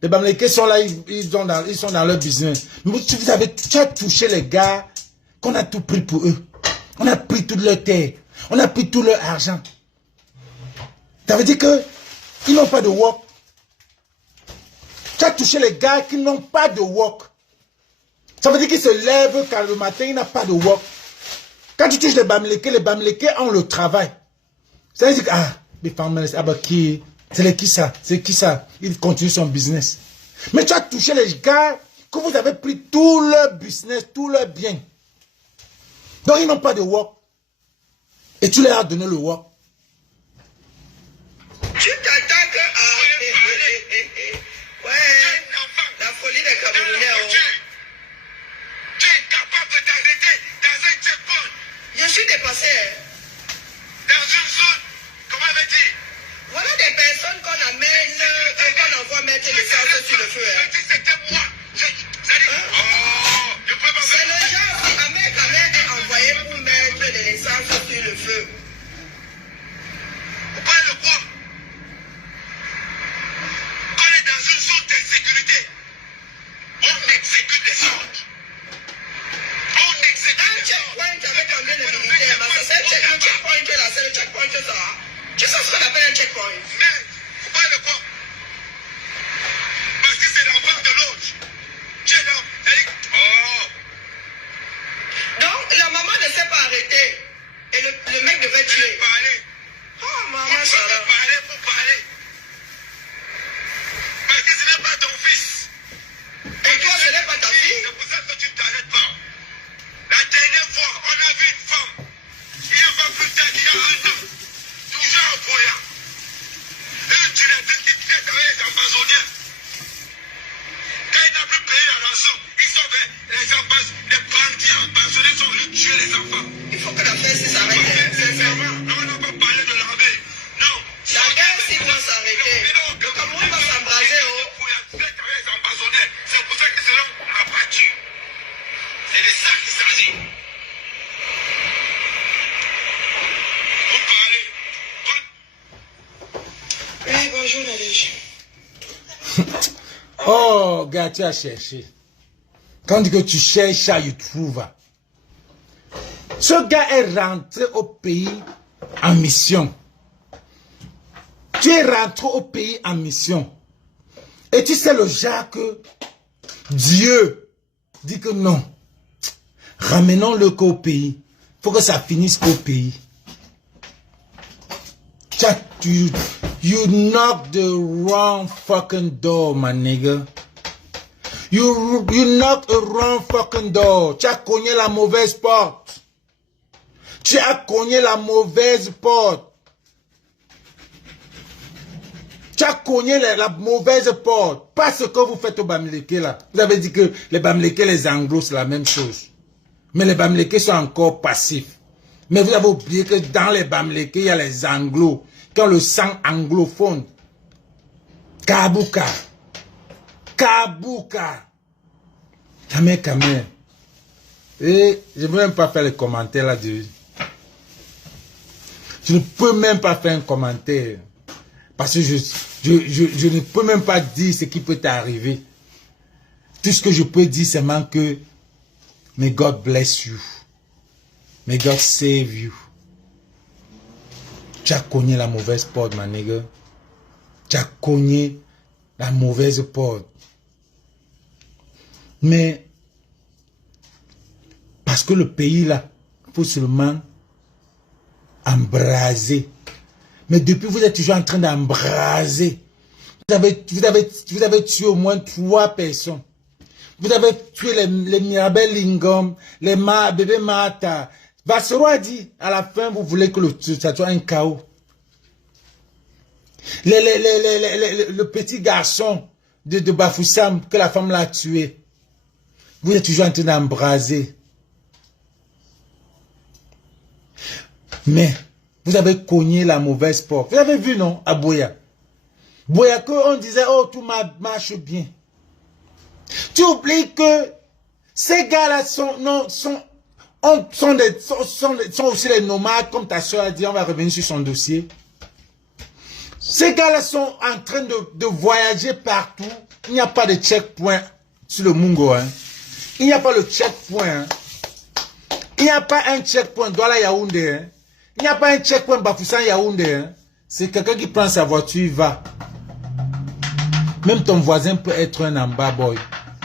Les Bamileke sont là, ils sont dans leur business. Mais tu as touché les gars qu'on a tout pris pour eux. On a pris toute leur terre. On a pris tout leur argent. Ça veut dire qu'ils n'ont pas de work. Tu as touché les gars qui n'ont pas de work. Ça veut dire qu'ils se lèvent car le matin, il n'a pas de work. Quand tu touches les Bamileke ont le travail. Ça veut dire que, les femmes, c'est qui ça? C'est qui ça? Il continue son business. Mais tu as touché les gars que vous avez pris tout leur business, tout leur bien. Donc ils n'ont pas de work. Et tu leur as donné le work. Tu t'attaques à... Ouais, la folie des Camerounais. Tu es capable de t'arrêter dans un checkpoint. Je suis dépassé. Dans une zone, comment elle dit? Voilà des personnes qu'on amène, qu'on envoie mettre l'essence sur le feu. C'était moi. C'est le genre qui Ahmed est envoyé pour mettre de l'essence sur le feu. Vous parlez de quoi? On est dans une zone d'insécurité. On exécute les ordres. On exécute Un les ordres. checkpoint avec combien de militaires? C'est un checkpoint là, c'est le checkpoint ça. Tu sais ce qu'on appelle un checkpoint? Mais, vous parlez de quoi? Parce que c'est l'enfant de l'autre. Tu es là. Oh. Donc la maman ne s'est pas arrêtée. Et le mec devait tuer. Parler. Oh maman, Vous ça pouvez va. parler pour parler. Parce que ce n'est pas ton fils. Et toi, ce n'est pas ta fille? C'est pour ça que tu ne t'arrêtes pas. La dernière fois, on a vu une femme. Il n'y a pas plus tard qu'il y a un an. Toujours au Boya. Un directeur qui traite avec les Amazoniens. Quand il n'a plus payé la rançon, ils sont les bandits ambassadeurs. Oh, gars, tu as cherché. Quand on dit que tu cherches, tu trouves. Ce gars est rentré au pays en mission. Tu es rentré au pays en mission. Et tu sais le genre que Dieu dit que non. Ramenons-le qu'au pays. Il faut que ça finisse qu'au pays. You knock the wrong fucking door, my nigga. You knock the wrong fucking door. Tu as cogné la mauvaise porte. Tu as cogné la mauvaise porte. Tu as cogné la mauvaise porte. Pas ce que vous faites au Bamileke là. Vous avez dit que les Bamileke, les Anglos, c'est la même chose. Mais les Bamileke sont encore passifs. Mais vous avez oublié que dans les Bamileke, il y a les Anglos qui ont le sang anglophone. Kabuka. Kabuka. Kamé. Et je ne veux même pas faire les commentaires là-dessus. Je ne peux même pas faire un commentaire. Parce que je ne peux même pas dire ce qui peut t'arriver. Tout ce que je peux dire, c'est seulement que may God bless you. May God save you. Tu as cogné la mauvaise porte, ma nigga. Tu as cogné la mauvaise porte. Mais, parce que le pays là, il faut seulement embraser. Mais depuis, vous êtes toujours en train d'embraser. Vous avez tué au moins 3 personnes. Vous avez tué les Mirabel Lingom, les bébés Mata. Bassero a dit, à la fin, vous voulez que ça soit un chaos. Le petit garçon de Bafoussam, que la femme l'a tué. Vous êtes toujours en train d'embraser. Mais, vous avez cogné la mauvaise porte. Vous avez vu, non, à Boya. Boya, on disait, oh, tout marche bien. Tu oublies que ces gars-là sont aussi les nomades, comme ta soeur a dit, on va revenir sur son dossier. Ces gars-là sont en train de voyager partout. Il n'y a pas de checkpoint sur le Mungo. Hein. Il n'y a pas le checkpoint. Hein. Il n'y a pas un checkpoint Douala Yaoundé. Hein. Il n'y a pas un checkpoint Bafoussam Yaoundé. Hein. C'est quelqu'un qui prend sa voiture, il va. Même ton voisin peut être un Amba boy.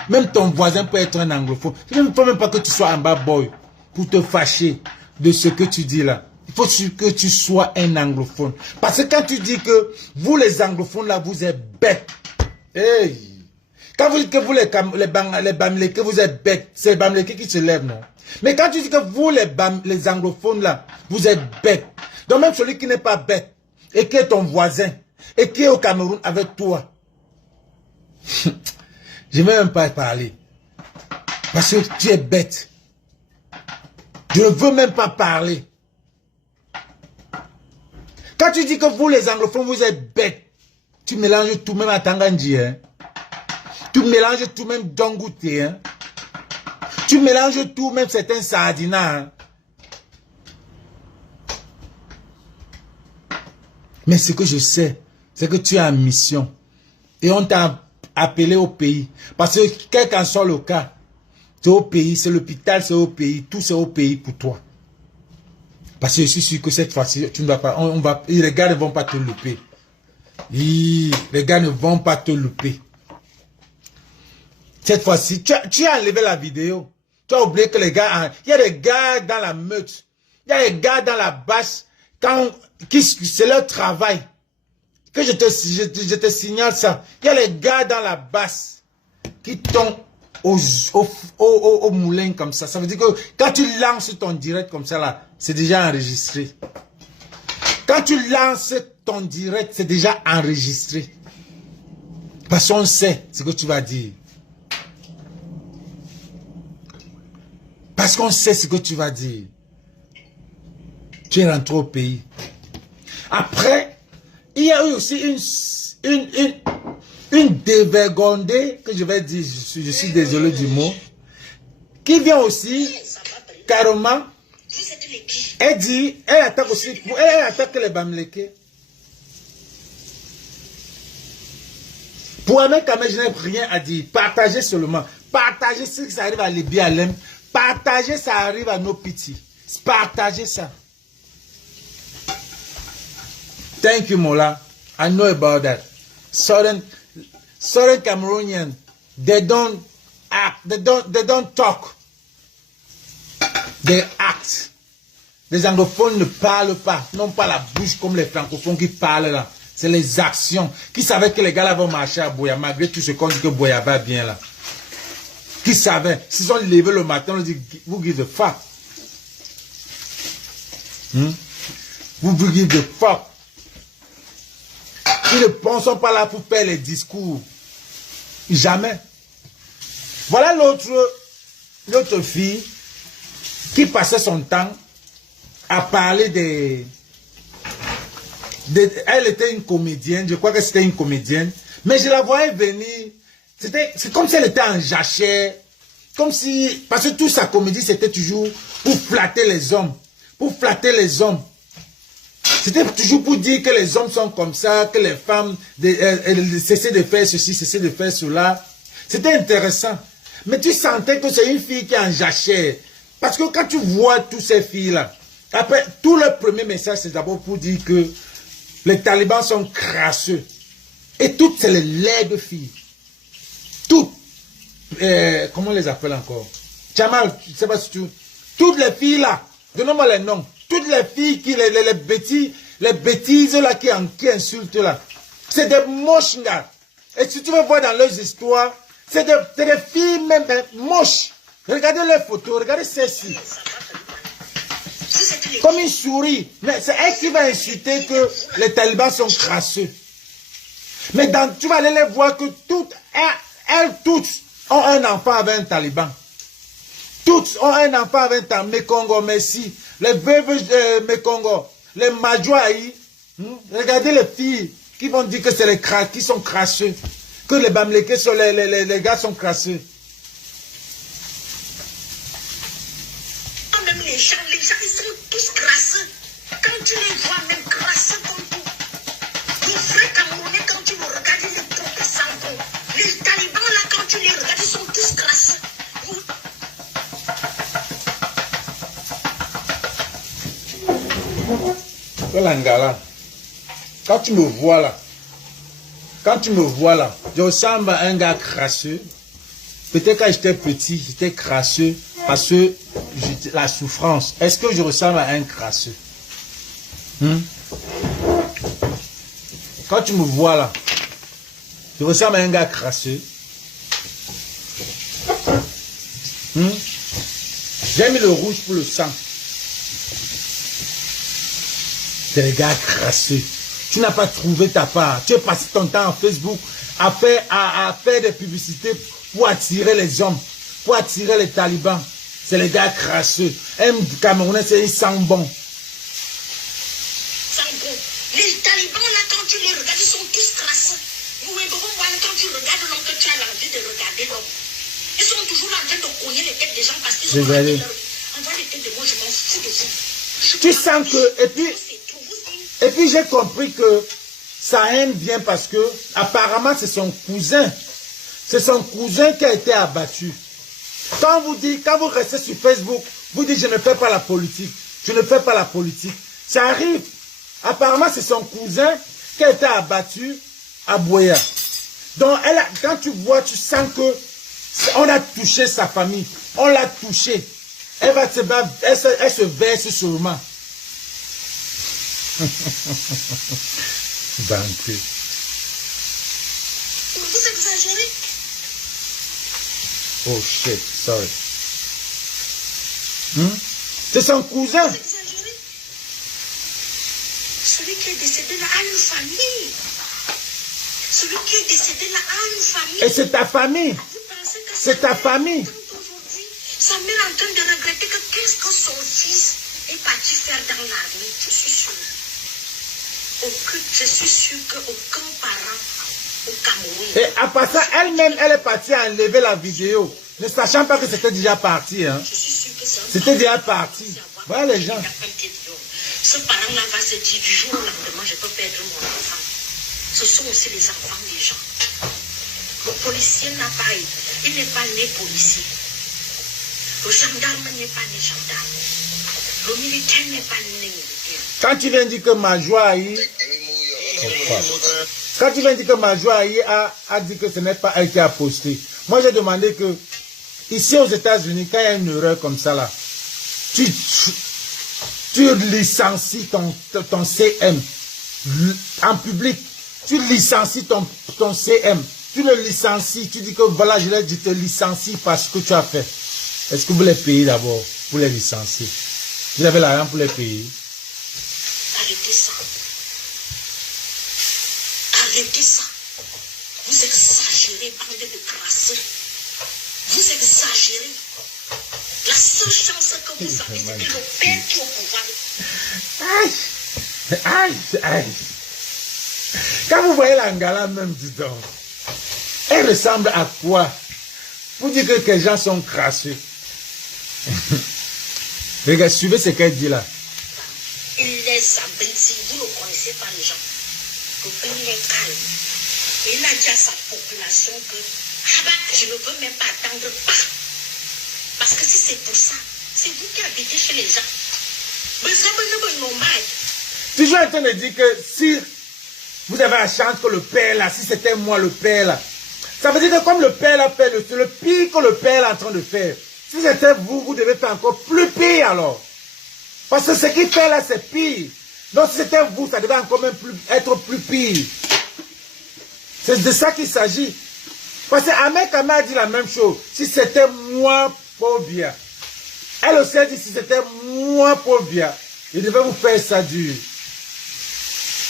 Même ton voisin peut être un anglophone. Il ne faut même pas que tu sois Amba boy pour te fâcher de ce que tu dis là. Il faut que tu sois un anglophone. Parce que quand tu dis que vous les anglophones là, vous êtes bêtes. Hey. Quand vous dites que vous les Bamileke, vous êtes bêtes, c'est les Bamileke qui se lèvent, non? Mais quand tu dis que vous les anglophones là, vous êtes bêtes. Donc même celui qui n'est pas bête, et qui est ton voisin, et qui est au Cameroun avec toi, je ne vais même pas parler. Parce que tu es bête. Je ne veux même pas parler. Quand tu dis que vous les anglophones, vous êtes bêtes, tu mélanges tout même à Tangandji. Hein? Tu mélanges tout même Dongouté. Hein? Tu mélanges tout même certains Sardina. Hein? Mais ce que je sais, c'est que tu es en mission. Et on t'a appelé au pays. Parce que quel qu'en soit le cas, c'est au pays, c'est l'hôpital, c'est au pays, tout c'est au pays pour toi. Parce que je suis sûr que cette fois-ci, tu ne vas pas, les gars ne vont pas te louper. Les gars ne vont pas te louper. Cette fois-ci, tu as enlevé la vidéo. Tu as oublié que les gars, il y a des gars dans la meute, il y a des gars dans la bâche, c'est leur travail. Que je te signale ça. Il y a les gars dans la basse qui tombent au moulin comme ça. Ça veut dire que quand tu lances ton direct comme ça là, c'est déjà enregistré. Quand tu lances ton direct, c'est déjà enregistré. Parce qu'on sait ce que tu vas dire. Parce qu'on sait ce que tu vas dire. Tu es rentré au pays. Après, il y a eu aussi une dévergondée, que je vais dire, je suis désolé du mot, qui vient aussi, carrément, elle dit, elle attaque aussi, elle attaque les Bamileke. Pour Ahmed Kamel, je n'ai rien à dire. Partagez seulement. Partagez ce que ça arrive à Libye Alem. Partagez, ça arrive à nos petits. Partagez ça. Thank you, Mola. I know about that. Southern Cameroonians, they don't act. They don't talk. They act. Les anglophones ne parlent pas. Non pas la bouche comme les francophones qui parlent là. C'est les actions. Qui savaient que les gars là vont marcher à Boya, malgré tout ce qu'on dit que Boya va bien là. Qui savaient? S'ils sont levés le matin, on dit, vous give a fuck. Vous give a fuck. Ils ne sont pas là pour faire les discours. Jamais. Voilà l'autre fille qui passait son temps à parler elle était une comédienne, je crois que c'était une comédienne, mais je la voyais venir, c'est comme si elle était en jachère, comme si, parce que toute sa comédie c'était toujours pour flatter les hommes, c'était toujours pour dire que les hommes sont comme ça, que les femmes cessaient de faire ceci, cessaient de faire cela, c'était intéressant, mais tu sentais que c'est une fille qui est en jachère, parce que quand tu vois toutes ces filles-là, après, tout le premier message, c'est d'abord pour dire que les talibans sont crasseux. Et toutes, c'est les laides de filles. Toutes. Comment on les appelle encore? Jamal, je ne sais pas si tu... Toutes les filles là, donne-moi les noms. Toutes les filles qui, les bêtises là, qui insultent là. C'est des moches là. Et si tu veux voir dans leurs histoires, c'est des filles même moches. Regardez leurs photos, regardez celles-ci. Comme une souris. Mais c'est elle qui va insulter que les talibans sont crasseux. Mais tu vas aller les voir que elles toutes ont un enfant avec un taliban. Toutes ont un enfant avec un Mekongo Messi. Les veuves de Mekongo. Les Majouaï. Regardez les filles qui vont dire que c'est les qui sont crasseux. Que les Bamlékés, les gars sont crasseux. Même les gens, ils sont tous crasseux. Quand tu les vois, même crasseux comme tout. Les vrais Camerounais, quand tu me regardes, ils les trouvent sans bon. Les talibans, là, quand tu les regardes, ils sont tous crasseux. Langala, quand tu me vois là, je ressemble à un gars crasseux. Peut-être quand j'étais petit, j'étais crasseux parce que la souffrance. Est-ce que je ressemble à un crasseux? Quand tu me vois là, je ressemble à un gars crasseux. J'ai mis le rouge pour le sang. C'est les gars crasseux. Tu n'as pas trouvé ta part. Tu as passé ton temps en Facebook à faire des publicités pour attirer les hommes, pour attirer les talibans. C'est les gars crasseux. Un Camerounais, c'est ils sentent bon. Les talibans, là, quand tu les regardes, ils sont tous crasseux. Quand tu regardes l'homme, que tu as l'envie de regarder l'homme. Ils sont toujours là en train de cogner les têtes des gens parce qu'ils ont envoie les têtes de moi, je m'en fous de vous. Tu sens que, et puis j'ai compris que sa haine vient parce que apparemment c'est son cousin. C'est son cousin qui a été abattu. Quand vous restez sur Facebook, vous dites je ne fais pas la politique. Je ne fais pas la politique. Ça arrive. Apparemment c'est son cousin qui a été abattu à Boya. Donc quand tu vois, tu sens que on a touché sa famille. On l'a touché. Elle se verse sûrement. Banquet. Vous exagérez. Oh shit, sorry. C'est son cousin. Vous exagérez. Celui qui est décédé là a une famille. Celui qui est décédé là a une famille. Et c'est ta famille. Vous pensez que c'est ta famille. Sa mère est en train de regretter que qu'est-ce que son fils est parti faire dans l'armée. Je suis sûre. Je suis sûre qu'aucun parent au Cameroun. Et à part ça, elle-même, elle est partie à enlever la vidéo, ne sachant pas que c'était déjà parti. Hein. Je suis sûre que c'est c'était déjà parti. Voilà les gens. Ce parent-là va se dire du jour au lendemain, je peux perdre mon enfant. Ce sont aussi les enfants des gens. Le policier n'a pas eu. Il n'est pas né policier. Le gendarme n'est pas né gendarme. Le militaire n'est pas né militaire. Quand tu viens dire que Majouaï... Quand tu viens dire que Majouaï a dit que ce n'est pas elle qui a posté. Moi, j'ai demandé que, ici aux États-Unis, quand il y a une erreur comme ça, là, tu licencies ton CM en public. Tu licencies ton CM. Tu le licencies. Tu dis que voilà, je te licencie parce que tu as fait. Est-ce que vous les payez d'abord pour les licencier? Vous avez l'argent pour les payer? Arrêtez ça. Arrêtez ça. Vous exagérez, bande de crasseux. Vous exagérez. La seule chance que vous avez, c'est que le père qui est au pouvoir. Aïe, aïe. Quand vous voyez l'Angala même, dis donc, elle ressemble à quoi? Pour dire que les gens sont crasseux. Regarde, suivez ce qu'elle dit là. Il est abruti, vous ne connaissez pas les gens. Le pays est calme. Il a dit à sa population que je ne veux même pas attendre pas. Parce que si c'est pour ça, c'est vous qui habitez chez les gens. Vous êtes nomade. Toujours en train de dire que si vous avez la chance que le père là, si c'était moi le père là, ça veut dire que comme le père là fait le pire que le père est en train de faire, si c'était vous, vous devez faire encore plus pire alors. Parce que ce qu'il fait là, c'est pire. Donc si c'était vous, ça devait encore même être plus pire. C'est de ça qu'il s'agit. Parce que Ahmed Kama a dit la même chose. Si c'était moi, pauvre bien. Elle aussi a dit si c'était moi, pauvre bien, il devait vous faire ça dur.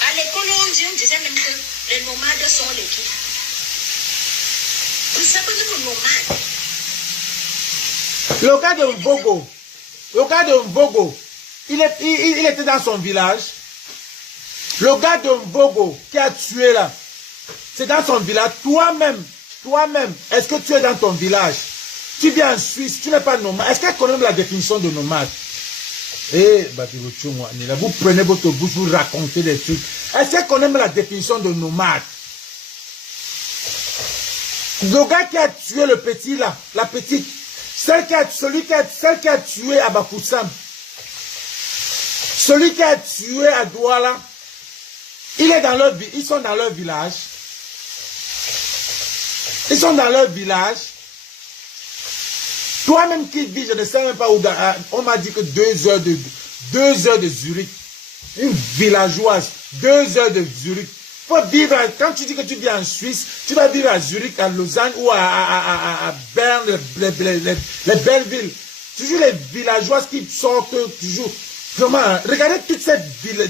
À l'école, on disait même que les nomades sont les qui. Vous savez que les nomades. Le gars de Mvogo, il était dans son village. Le gars de Mvogo qui a tué là, c'est dans son village. Toi-même, est-ce que tu es dans ton village? Tu viens en Suisse, tu n'es pas nomade. Est-ce qu'elle connaît la définition de nomade? Vous prenez votre bouche, vous racontez des trucs. Est-ce qu'elle connaît la définition de nomade? Le gars qui a tué le petit là, la petite, celle qui a tué à Bakoussam, celui qui a tué à Douala, ils sont dans leur village. Ils sont dans leur village. Toi-même qui vis, je ne sais même pas où, on m'a dit que 2 heures de Zurich. Une villageoise, 2 heures de Zurich. Faut vivre, quand tu dis que tu vis en Suisse, tu vas vivre à Zurich, à Lausanne ou à Berne, les belles villes. Toujours les villageoises qui sortent toujours. Vraiment, regardez toute cette fille-là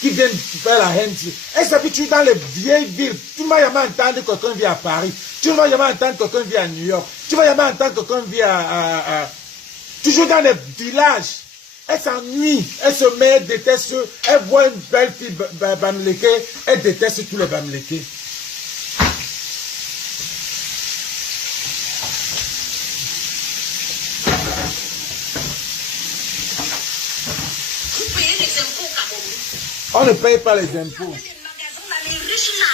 qui vient faire la haine. Elle s'habitue dans les vieilles villes. Tu ne vas jamais entendre que quelqu'un vit à Paris. Tu ne vas jamais entendre que quelqu'un vit à New York. Tu ne vas jamais entendre que quelqu'un vit toujours dans les villages. Elle s'ennuie, elle se met, elle déteste, elle voit une belle fille Bamileke, elle déteste tous les Bamileke. Vous payez les impôts au Cameroun. On ne paye pas les impôts. Les magasins là, les riches là.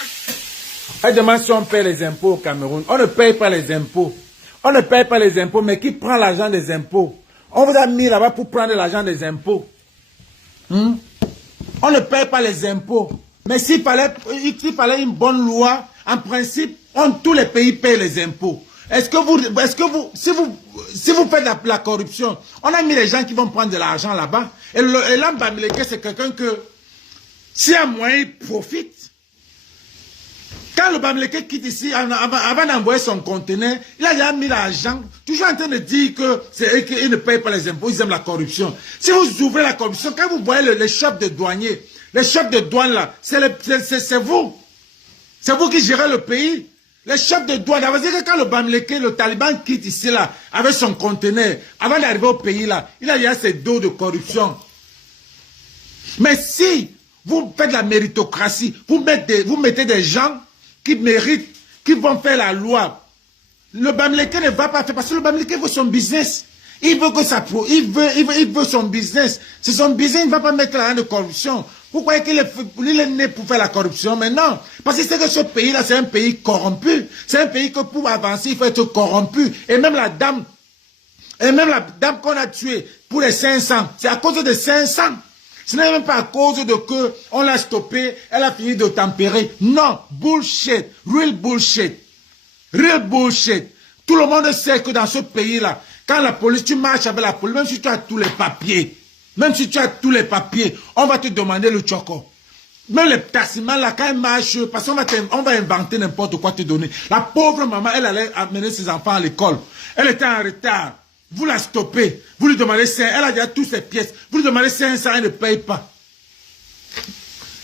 Elle demande si on paye les impôts au Cameroun. On ne paye pas les impôts. On ne paye pas les impôts, mais qui prend l'argent des impôts? On vous a mis là-bas pour prendre l'argent des impôts. On ne paye pas les impôts. Mais s'il fallait une bonne loi, en principe, tous les pays payent les impôts. Si vous faites la corruption, on a mis les gens qui vont prendre de l'argent là-bas. Et l'homme Bamileke, c'est quelqu'un que, si un moyen, il profite. Quand le Bamileke quitte ici, avant d'envoyer son conteneur, il a déjà mis l'argent, toujours en train de dire que c'est eux qui ne payent pas les impôts, ils aiment la corruption. Si vous ouvrez la corruption, quand vous voyez les chefs de douaniers, les chefs de douane là, c'est vous. C'est vous qui gérez le pays. Les chefs de douane, ça veut dire que quand le Bamileke, le Taliban quitte ici là, avec son conteneur, avant d'arriver au pays là, il a déjà ses dos de corruption. Mais si vous faites la méritocratie, vous mettez des gens qui méritent, qui vont faire la loi. Le Bamileke ne va pas faire, parce que le Bamileke veut son business. Il veut que ça, il veut son business. C'est son business, il ne va pas mettre l'argent de corruption. Vous croyez qu'il est né pour faire la corruption? Mais non. Parce que c'est que ce pays-là, c'est un pays corrompu. C'est un pays que pour avancer, il faut être corrompu. Et même la dame qu'on a tuée pour les 500, c'est à cause de 500. Ce n'est même pas à cause de que on l'a stoppée, elle a fini de tempérer. Non, bullshit, real bullshit. Real bullshit. Tout le monde sait que dans ce pays-là, quand la police, tu marches avec la police, même si tu as tous les papiers, on va te demander le choco. Même les tassimans là, quand ils marchent, parce qu'on va inventer n'importe quoi te donner. La pauvre maman, elle allait amener ses enfants à l'école. Elle était en retard. Vous la stoppez. Vous lui demandez 500. Elle a déjà toutes ses pièces. Vous lui demandez 500, elle ne paye pas.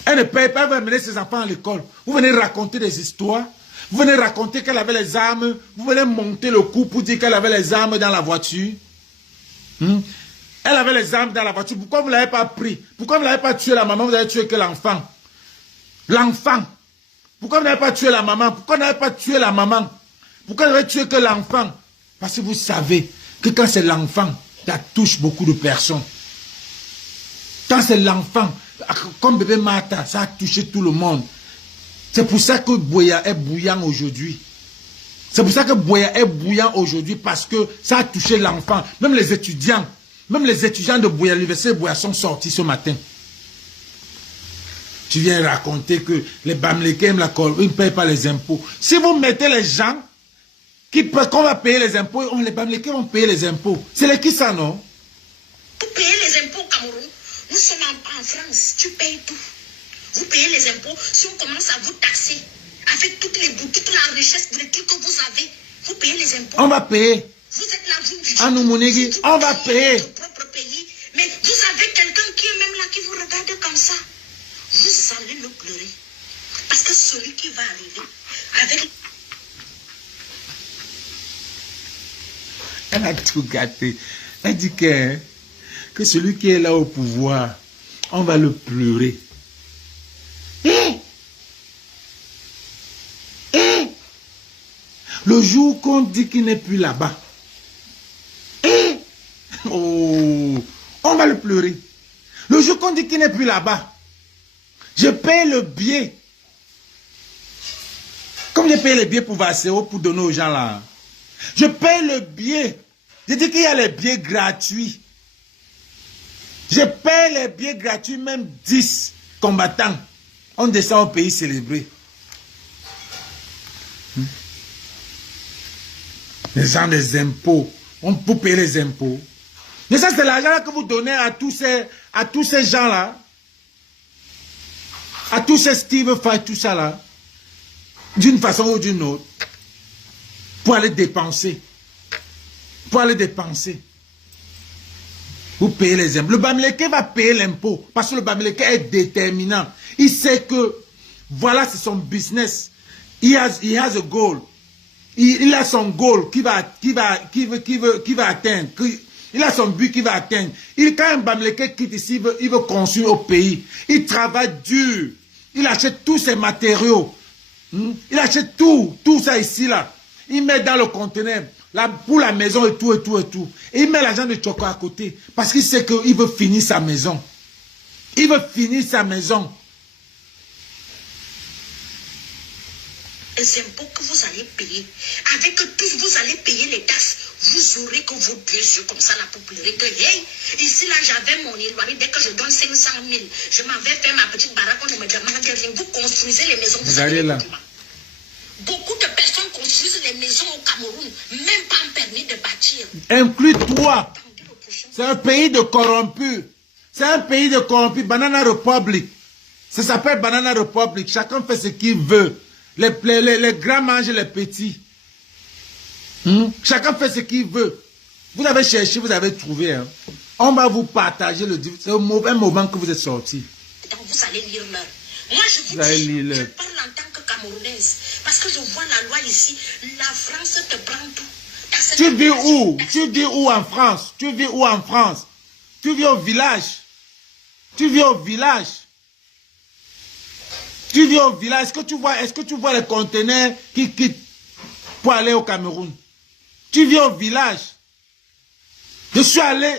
Elle ne paye pas, elle va amener ses enfants à l'école. Vous venez raconter des histoires. Vous venez raconter qu'elle avait les armes. Vous venez monter le coup pour dire qu'elle avait les armes dans la voiture. Elle avait les armes dans la voiture. Pourquoi vous ne l'avez pas pris? Pourquoi vous n'avez pas tué la maman? Vous avez tué que l'enfant. L'enfant. Pourquoi vous n'avez pas tué la maman? Pourquoi vous n'avez pas tué la maman? Pourquoi vous n'avez tué que l'enfant? Parce que vous savez que quand c'est l'enfant, ça touche beaucoup de personnes. Quand c'est l'enfant, comme bébé Martha, ça a touché tout le monde. C'est pour ça que Buea est bouillant aujourd'hui. C'est pour ça que Buea est bouillant aujourd'hui, parce que ça a touché l'enfant. Même les étudiants de Buea, l'université de Buea sont sortis ce matin. Tu viens raconter que les Bamileke ils ne payent pas les impôts. Si vous mettez les gens qu'on va payer les impôts, les Bamileke vont payer les impôts. C'est les qui ça, non? Vous payez les impôts au Cameroun. Nous sommes en France. Tu payes tout. Vous payez les impôts. Si on commence à vous taxer avec toute la richesse que vous avez, vous payez les impôts. On va payer. Vous êtes là, on va payer. Votre propre pays. Mais vous avez quelqu'un qui est même là, qui vous regarde comme ça. Vous allez le pleurer. Parce que celui qui va arriver avec... Elle a tout gâté. Elle dit que celui qui est là au pouvoir, on va le pleurer. Le jour qu'on dit qu'il n'est plus là-bas, on va le pleurer. Le jour qu'on dit qu'il n'est plus là-bas, je paye le billet. Comme je paye le billet pour Vassero, pour donner aux gens là. Je paye le billet. Je dis qu'il y a les billets gratuits. Je paye les billets gratuits, même 10 combattants. On descend au pays célébré. Les gens des impôts. On peut payer les impôts. Mais ça, c'est l'argent que vous donnez à tous ces gens-là. À tous ces Steve Fight, tout ça là. D'une façon ou d'une autre. Pour aller dépenser. Vous payez les impôts. Le Bamileke va payer l'impôt. Parce que le Bamileke est déterminant. Il sait que, voilà, c'est son business. He has a goal. Il a son goal qu'il va atteindre. Il a son but qu'il va atteindre. Quand un Bamileke quitte ici, il veut construire au pays. Il travaille dur. Il achète tous ses matériaux. Il achète tout ça ici, là. Il met dans le conteneur, pour la maison et tout. Et il met l'argent de Choco à côté. Parce qu'il sait qu'il veut finir sa maison. Les impôts que vous allez payer, avec tous vous allez payer les taxes, vous aurez que vos deux yeux comme ça là pour pleurer que hey, ici là j'avais mon éloigné, dès que je donne 500 000, je m'en vais faire ma petite baraque, on ne me demande rien, vous construisez les maisons, vous allez là. Beaucoup de personnes construisent les maisons au Cameroun, même pas un permis de bâtir. Inclus toi. C'est un pays de corrompus. Banana Republic. Ça s'appelle Banana Republic. Chacun fait ce qu'il veut. Les grands mangent les petits. Chacun fait ce qu'il veut. Vous avez cherché, vous avez trouvé. Hein. On va vous partager le... C'est un moment que vous êtes sorti. Donc vous allez lire l'heure. Moi je vous dis, je parle en tant que Camerounaise. Parce que je vois la loi ici. La France te prend tout. Tu vis où? Tu vis où en France? Tu vis au village. Est-ce que tu vois les conteneurs qui quittent pour aller au Cameroun? Tu vis au village. Je suis allé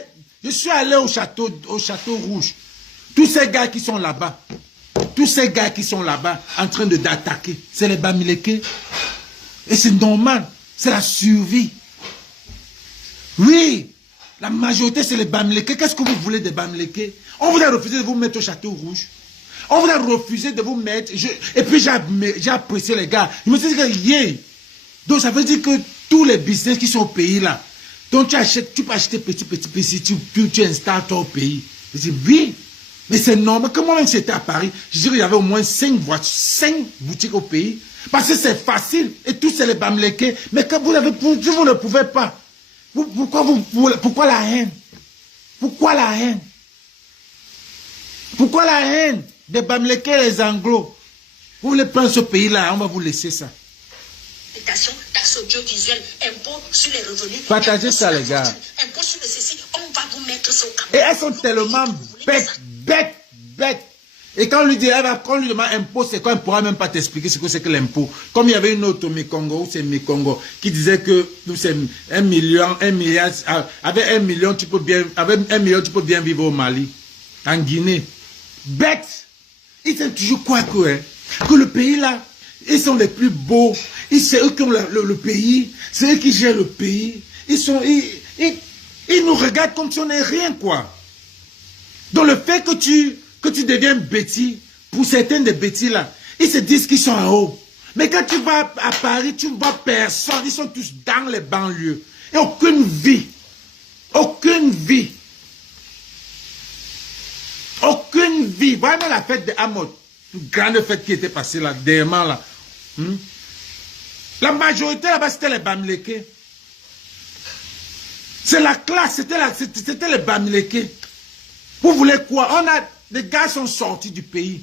au château rouge. Tous ces gars qui sont là-bas, en train d'attaquer, c'est les Bamileke. Et c'est normal, c'est la survie. Oui, la majorité c'est les Bamileke. Qu'est-ce que vous voulez des Bamileke? On vous a refusé de vous mettre au Château Rouge. On vous a refusé de vous mettre. Et puis j'ai apprécié les gars. Je me suis dit que yeah. Donc ça veut dire que tous les business qui sont au pays là, donc tu peux acheter petit, tu installes ton pays. Je dis oui, mais c'est normal. Que moi-même j'étais à Paris, je dirais qu'il y avait au moins 5 boutiques au pays. Parce que c'est facile. Et tous c'est les Bamileke. Mais quand vous ne pouvez pas. Pourquoi la haine? Pourquoi la haine? Pourquoi la haine des Bamileke et les Anglos? Vous voulez prendre ce pays-là, on va vous laisser ça. Taxe audiovisuelle, impôt sur les revenus. Partagez ça, les gars. Impôt sur le ceci, on va vous mettre ça au Cameroun. Et elles sont tellement bêtes. Et quand on lui dit, quand on lui demande impôt, c'est quoi, on ne pourra même pas t'expliquer ce que c'est que l'impôt. Comme il y avait une autre Mécongo, ou c'est Mécongo, qui disait que c'est 1 milliard, avec 1 million, tu peux bien vivre au Mali, en Guinée. Bête. Ils disent toujours quoi que le pays là, ils sont les plus beaux. C'est eux qui ont le pays. C'est eux qui gèrent le pays. Ils nous regardent comme si on n'est rien, quoi. Donc le fait que tu deviens bêtis, pour certains des bêtis là, ils se disent qu'ils sont en haut. Mais quand tu vas à Paris, tu ne vois personne. Ils sont tous dans les banlieues. Et aucune vie. Aucune vie. Aucune vie. Vraiment la fête de Hamot. Une grande fête qui était passée là, dernièrement là. La majorité là-bas, c'était les Bamileke. C'est la classe, c'était les Bamileke. Vous voulez quoi? Les gars sont sortis du pays.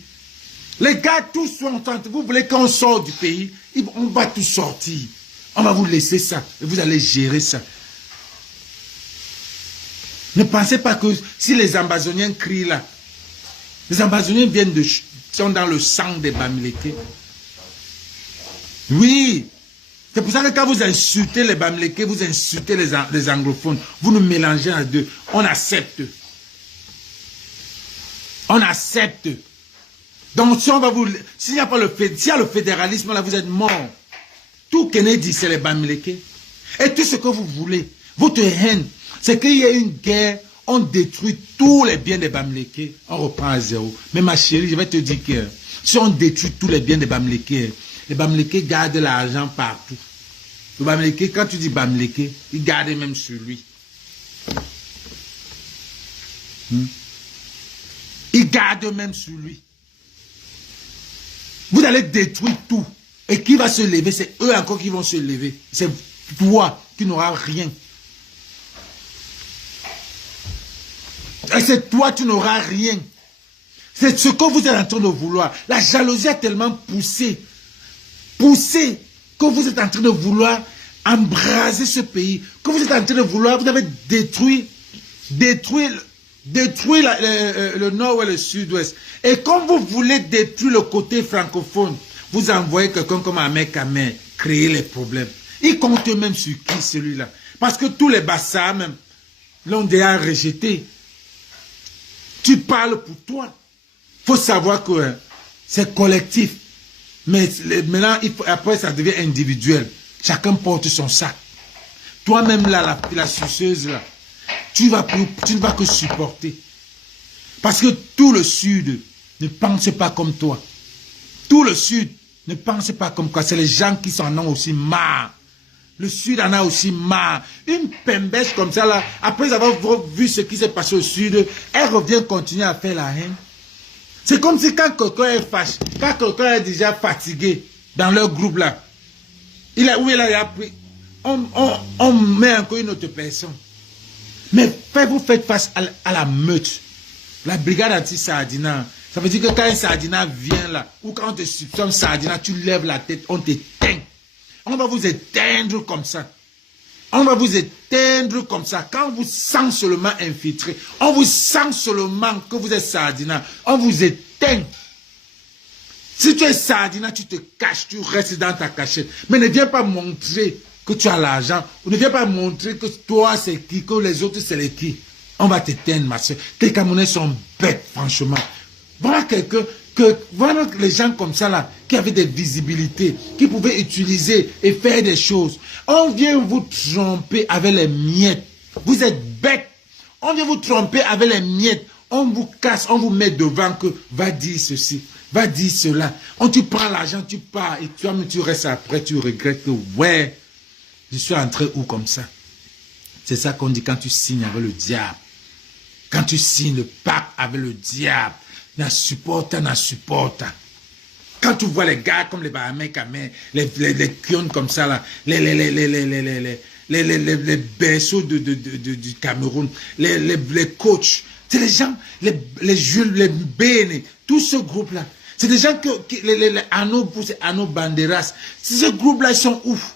Les gars, tous sont tentés. Vous voulez qu'on sorte du pays? On va tous sortir. On va vous laisser ça. Et vous allez gérer ça. Ne pensez pas que si les Ambazoniens crient là, les Ambazoniens sont dans le sang des Bamileke. Oui. C'est pour ça que quand vous insultez les Bamileke, vous insultez les anglophones. Vous nous mélangez à deux. On accepte. On accepte. Donc si on va vous... S'il n'y a pas s'il y a le fédéralisme là, vous êtes mort. Tout Kennedy, c'est les Bamileke. Et tout ce que vous voulez, votre haine, c'est qu'il y a une guerre, on détruit tous les biens des Bamileke, on reprend à zéro. Mais ma chérie, je vais te dire que si on détruit tous les biens des Bamileke, les Bamileke gardent l'argent partout. Le Bamileke, quand tu dis Bamileke, il garde même sur lui. Il garde même sur lui. Vous allez détruire tout. Et qui va se lever? C'est eux encore qui vont se lever. C'est toi qui n'auras rien. Et c'est toi qui n'auras rien. C'est ce que vous êtes en train de vouloir. La jalousie a tellement poussé. Poussé. Que vous êtes en train de vouloir embraser ce pays. Que vous êtes en train de vouloir. Vous avez détruit le nord et le sud-ouest. Et quand vous voulez détruire le côté francophone, vous envoyez quelqu'un comme Ahmed Kamer créer les problèmes. Il compte même sur qui celui-là? Parce que tous les Bassas même l'ont déjà rejeté. Tu parles pour toi. Il faut savoir que c'est collectif. Mais maintenant, après ça devient individuel. Chacun porte son sac. Toi-même là, la suceuse là, tu ne vas que supporter. Parce que tout le Sud ne pense pas comme toi. Tout le Sud ne pense pas comme toi. C'est les gens qui s'en ont aussi marre. Le Sud en a aussi marre. Une pembèche comme ça, là, après avoir vu ce qui s'est passé au Sud, elle revient continuer à faire la haine. C'est comme si quand quelqu'un est fâché, quand quelqu'un est déjà fatigué dans leur groupe là, il a pris, on met encore une autre personne. Mais vous faites face à la meute. La brigade anti-Sardina. Ça veut dire que quand un Sardina vient là, ou quand on te soupçonne Sardina, tu lèves la tête, on t'éteint. On va vous éteindre comme ça. On va vous éteindre comme ça. Quand on vous sent seulement infiltré, on vous sent seulement que vous êtes Sardina, on vous éteint. Si tu es Sardina, tu te caches, tu restes dans ta cachette. Mais ne viens pas montrer que tu as l'argent, ou ne viens pas montrer que toi c'est qui, que les autres c'est les qui. On va t'éteindre, ma soeur. Les Camerounais sont bêtes, franchement. Voilà quelqu'un, voilà les gens comme ça, là, qui avaient des visibilités, qui pouvaient utiliser et faire des choses. On vient vous tromper avec les miettes. Vous êtes bêtes. On vient vous tromper avec les miettes. On vous casse, on vous met devant que va dire ceci, va dire cela. Tu prends l'argent, tu pars et tu restes après, tu regrettes que ouais, je suis entré où comme ça. C'est ça qu'on dit quand tu signes avec le diable. Quand tu signes le pacte avec le diable, n'a supporta. Quand tu vois les gars comme les Bahamais, les Kion comme ça, là, les berceaux du Cameroun, les coachs, c'est les gens, les Jules, les Béné, tout ce groupe-là. C'est des gens les Anno Banderas. Ce groupe-là, ils sont ouf.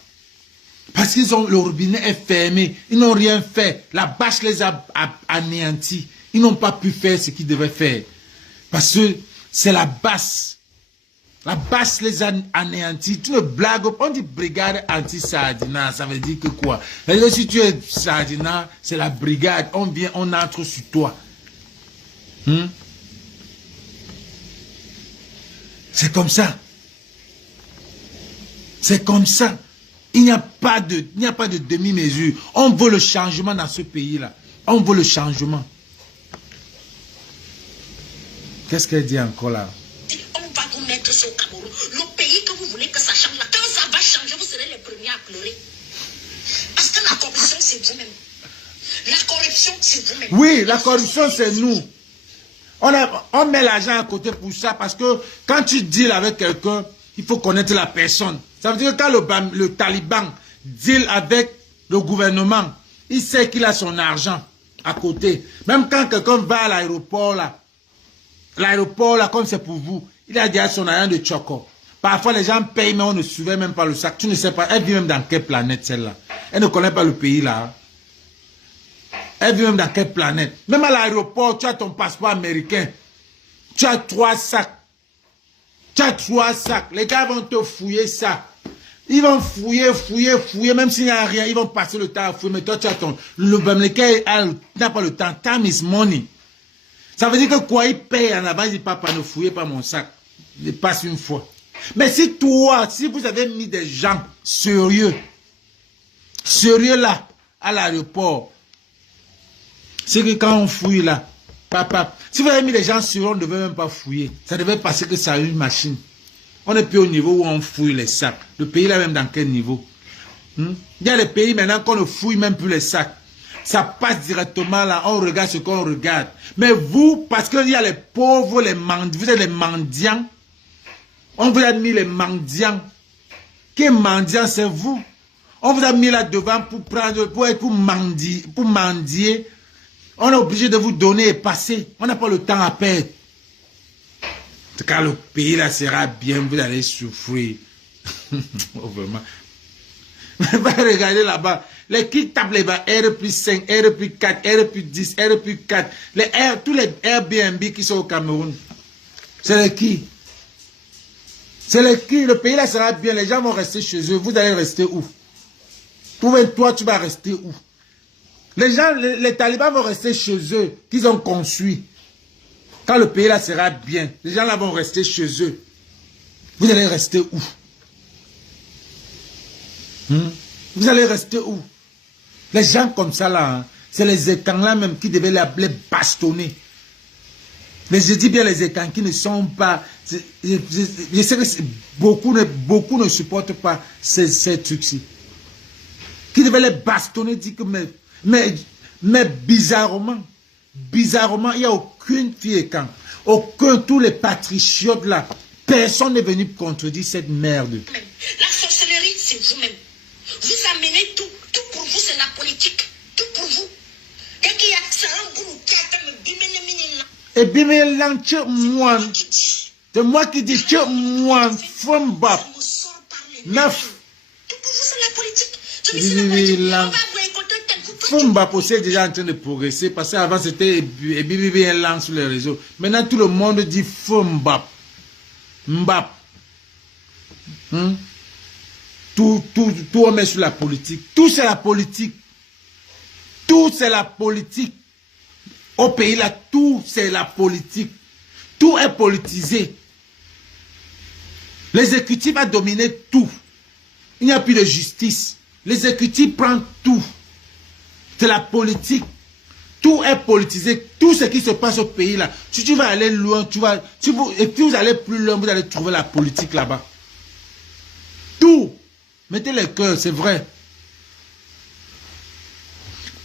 Parce qu'ils ont, le robinet est fermé. Ils n'ont rien fait. La bâche les a anéantis. Ils n'ont pas pu faire ce qu'ils devaient faire. Parce que c'est la bâche. La bâche les a anéantis. Tu me blagues. On dit brigade anti-Sardina. Ça veut dire que quoi? Ça veut dire que si tu es Sardina, c'est la brigade. On vient, on entre sur toi. C'est comme ça. C'est comme ça. Il n'y a pas de demi-mesure. On veut le changement dans ce pays-là. On veut le changement. Qu'est-ce qu'elle dit encore là? On va vous mettre sur le Cameroun. Le pays que vous voulez que ça change, là, quand ça va changer, vous serez les premiers à pleurer. Parce que la corruption, c'est vous-même. La corruption, c'est vous-même. Oui, la corruption, c'est nous. On met l'argent à côté pour ça parce que quand tu deals avec quelqu'un, il faut connaître la personne. Ça veut dire que quand le Taliban deal avec le gouvernement, il sait qu'il a son argent à côté. Même quand quelqu'un va à l'aéroport là, comme c'est pour vous, il a déjà son argent de choco. Parfois, les gens payent, mais on ne surveille même pas le sac. Tu ne sais pas, elle vit même dans quelle planète celle-là. Elle ne connaît pas le pays là. Elle vit même dans quelle planète. Même à l'aéroport, tu as ton passeport américain. Tu as 3 sacs. Tu as 3 sacs. Les gars vont te fouiller ça. Ils vont fouiller, même s'il n'y a rien, ils vont passer le temps à fouiller. Mais toi, tu as ton... Le Bamileke n'a pas le temps. Time is money. Ça veut dire que quoi, il paye en avant, il dit, papa, ne fouillez pas mon sac. Il passe une fois. Mais si vous avez mis des gens sérieux là, à l'aéroport, c'est que quand on fouille là, papa, si vous avez mis des gens sérieux, on ne devait même pas fouiller. Ça devait passer que ça a une machine. On n'est plus au niveau où on fouille les sacs. Le pays là même dans quel niveau? Il y a des pays maintenant qu'on ne fouille même plus les sacs. Ça passe directement là, on regarde ce qu'on regarde. Mais vous, parce qu'il y a les pauvres, les mendiants, vous êtes les mendiants. On vous a mis les mendiants. Quel mendiant c'est vous? On vous a mis là devant pour mendier. On est obligé de vous donner et passer. On n'a pas le temps à perdre. En tout cas, le pays là sera bien, vous allez souffrir. Vraiment. Va regarder là-bas. Les qui tapent les bas, R+5, R+4, R+10, R+4. Tous les Airbnb qui sont au Cameroun. C'est les qui? C'est les qui? Le pays là sera bien. Les gens vont rester chez eux. Vous allez rester où? Toi, tu vas rester où? Les gens, les talibans vont rester chez eux, qu'ils ont construit. Quand le pays là sera bien, les gens là vont rester chez eux. Vous allez rester où? Vous allez rester où? Les gens comme ça là, hein, c'est les étangs là même qui devaient les bastonner. Mais je dis bien les étangs qui ne sont pas... Je sais que beaucoup ne supportent pas ces trucs-ci. Qui devaient les bastonner, dit que... Mais bizarrement, il n'y a aucune fille et camp. Tous les patriotes là, personne n'est venu contredire cette merde. La sorcellerie, c'est vous-même. Vous amenez tout pour vous, c'est la politique. Tout pour vous. Dès qu'il y a ça, un groupe qui a me bimene. Et bimene, c'est moi qui dis que moi, Fumba. Neuf. Tout pour vous, c'est la politique. On va boycotter tel groupe. Fumba possède déjà en train de progresser parce qu'avant c'était Bibi lent sur les réseaux. Maintenant tout le monde dit Fumba. Mbap. Tout on met sur la politique. Tout c'est la politique. Tout c'est la politique. Au pays là, tout c'est la politique. Tout est politisé. L'exécutif a dominé tout. Il n'y a plus de justice. L'exécutif prend tout. C'est la politique. Tout est politisé. Tout ce qui se passe au pays là. Si tu vas aller loin, et puis vous allez plus loin, vous allez trouver la politique là-bas. Tout. Mettez les cœurs, c'est vrai.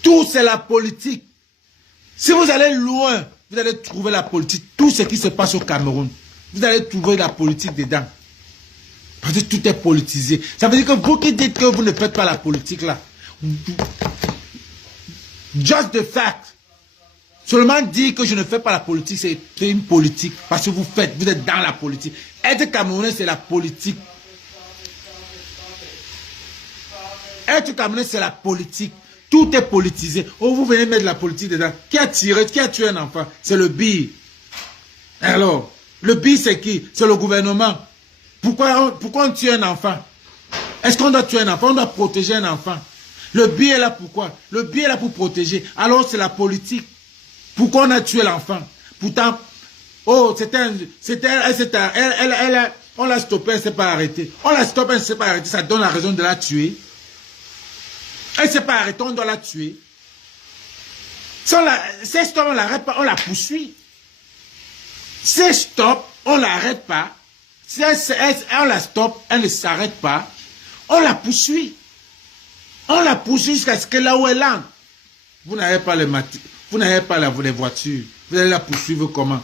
Tout c'est la politique. Si vous allez loin, vous allez trouver la politique. Tout ce qui se passe au Cameroun, vous allez trouver la politique dedans. Parce que tout est politisé. Ça veut dire que vous qui dites que vous ne faites pas la politique là, just the fact. Seulement dire que je ne fais pas la politique, c'est une politique. Parce que vous êtes dans la politique. Être Camerounais, c'est la politique. Être Camerounais, c'est la politique. Tout est politisé. Oh, vous venez mettre la politique dedans. Qui a tué un enfant? C'est le BI. Alors, le BI, c'est qui? C'est le gouvernement. Pourquoi on tue un enfant? Est-ce qu'on doit tuer un enfant? On doit protéger un enfant. Le BI est là pourquoi? Le BI est là pour protéger. Alors, c'est la politique. Pourquoi on a tué l'enfant? Pourtant, oh, on l'a stoppé, elle ne s'est pas arrêtée. On l'a stoppé, elle ne s'est pas arrêtée. Ça donne la raison de la tuer. Elle ne s'est pas arrêtée, on doit la tuer. Si c'est stop, on ne l'arrête pas, on la poursuit. C'est stop, on ne l'arrête pas. Si on la stoppe, elle ne s'arrête pas. On la poursuit. On la poursuit jusqu'à ce que là où elle entre. Vous n'avez pas les voitures. Vous allez la poursuivre comment?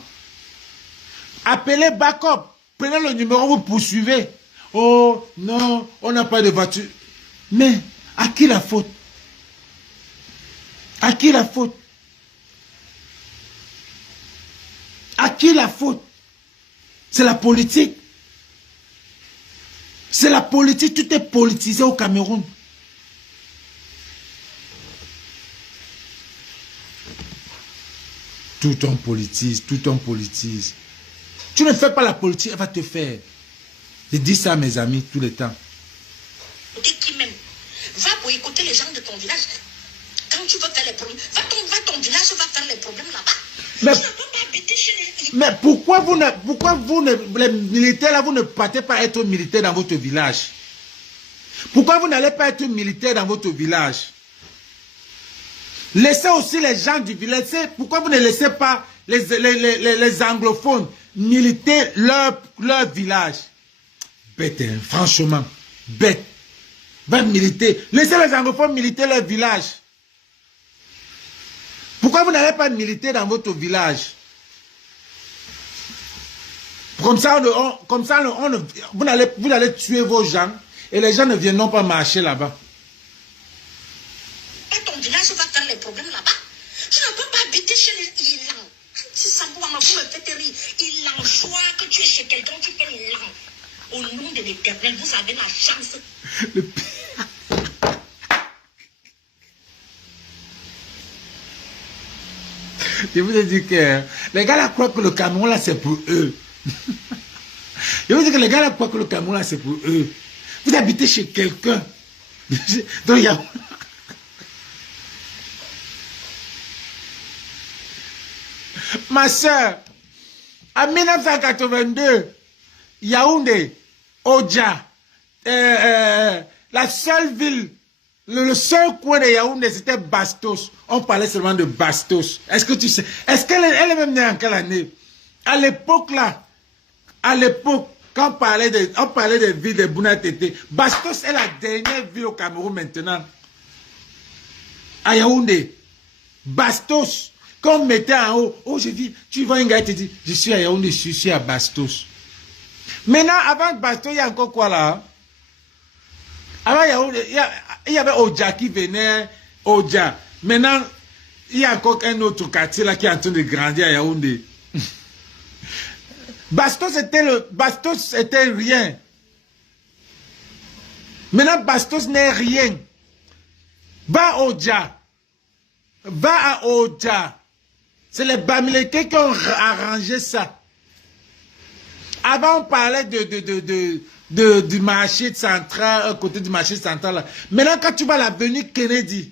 Appelez backup. Prenez le numéro, vous poursuivez. Oh non, on n'a pas de voiture. Mais à qui la faute? À qui la faute? À qui la faute? C'est la politique. C'est la politique, tout est politisé au Cameroun. Tout on politise, tout on politise. Tu ne fais pas la politique, elle va te faire. Je dis ça à mes amis tout le temps. Qui même? Va pour écouter les gens de ton village. Quand tu veux faire les problèmes, va ton village, va faire les problèmes là-bas. Mais pourquoi les militaires là, vous ne partez pas être militaire dans votre village? Pourquoi vous n'allez pas être militaire dans votre village? Laissez aussi les gens du village. Pourquoi vous ne laissez pas les anglophones militer leur village? Bête, hein, franchement. Bête. Va militer. Laissez les anglophones militer leur village. Pourquoi vous n'allez pas militer dans votre village? Comme ça, vous allez tuer vos gens et les gens ne viendront pas marcher là-bas. Et ton village va faire les problèmes là-bas. Tu ne peux pas habiter chez les Ilans. Si ça vous me fait rire, Ilan, choix que tu es chez quelqu'un, tu fais l'Ilan. Au nom de l'Éternel, vous avez la chance. Le pire. Je vous ai dit que les gars là croient que le Cameroun là c'est pour eux. Je vous dis que les gars là croient que le Cameroun là c'est pour eux. Vous habitez chez quelqu'un. Donc il y a... Ma soeur, en 1982, Yaoundé, Oja, la seule ville, le seul coin de Yaoundé, c'était Bastos. On parlait seulement de Bastos. Est-ce que tu sais? Est-ce qu'elle est même née en quelle année? À l'époque là, quand on parlait des villes de Bouna-Tété, Bastos est la dernière ville au Cameroun maintenant. À Yaoundé. Bastos. Quand on mettait en haut, oh je dis, tu vois un gars qui te dit, je suis à Yaoundé, je suis à Bastos. Maintenant, avant Bastos, il y a encore quoi là? Avant Yaoundé, il y avait Oja qui venait, Oja. Maintenant, il y a encore un autre quartier là qui est en train de grandir à Yaoundé. Bastos était rien. Maintenant, Bastos n'est rien. Va à Oja. Va à Oja. C'est les Bamileke qui ont arrangé ça. Avant, on parlait du marché central, à côté du marché central. Là. Maintenant, quand tu vas à l'avenue Kennedy,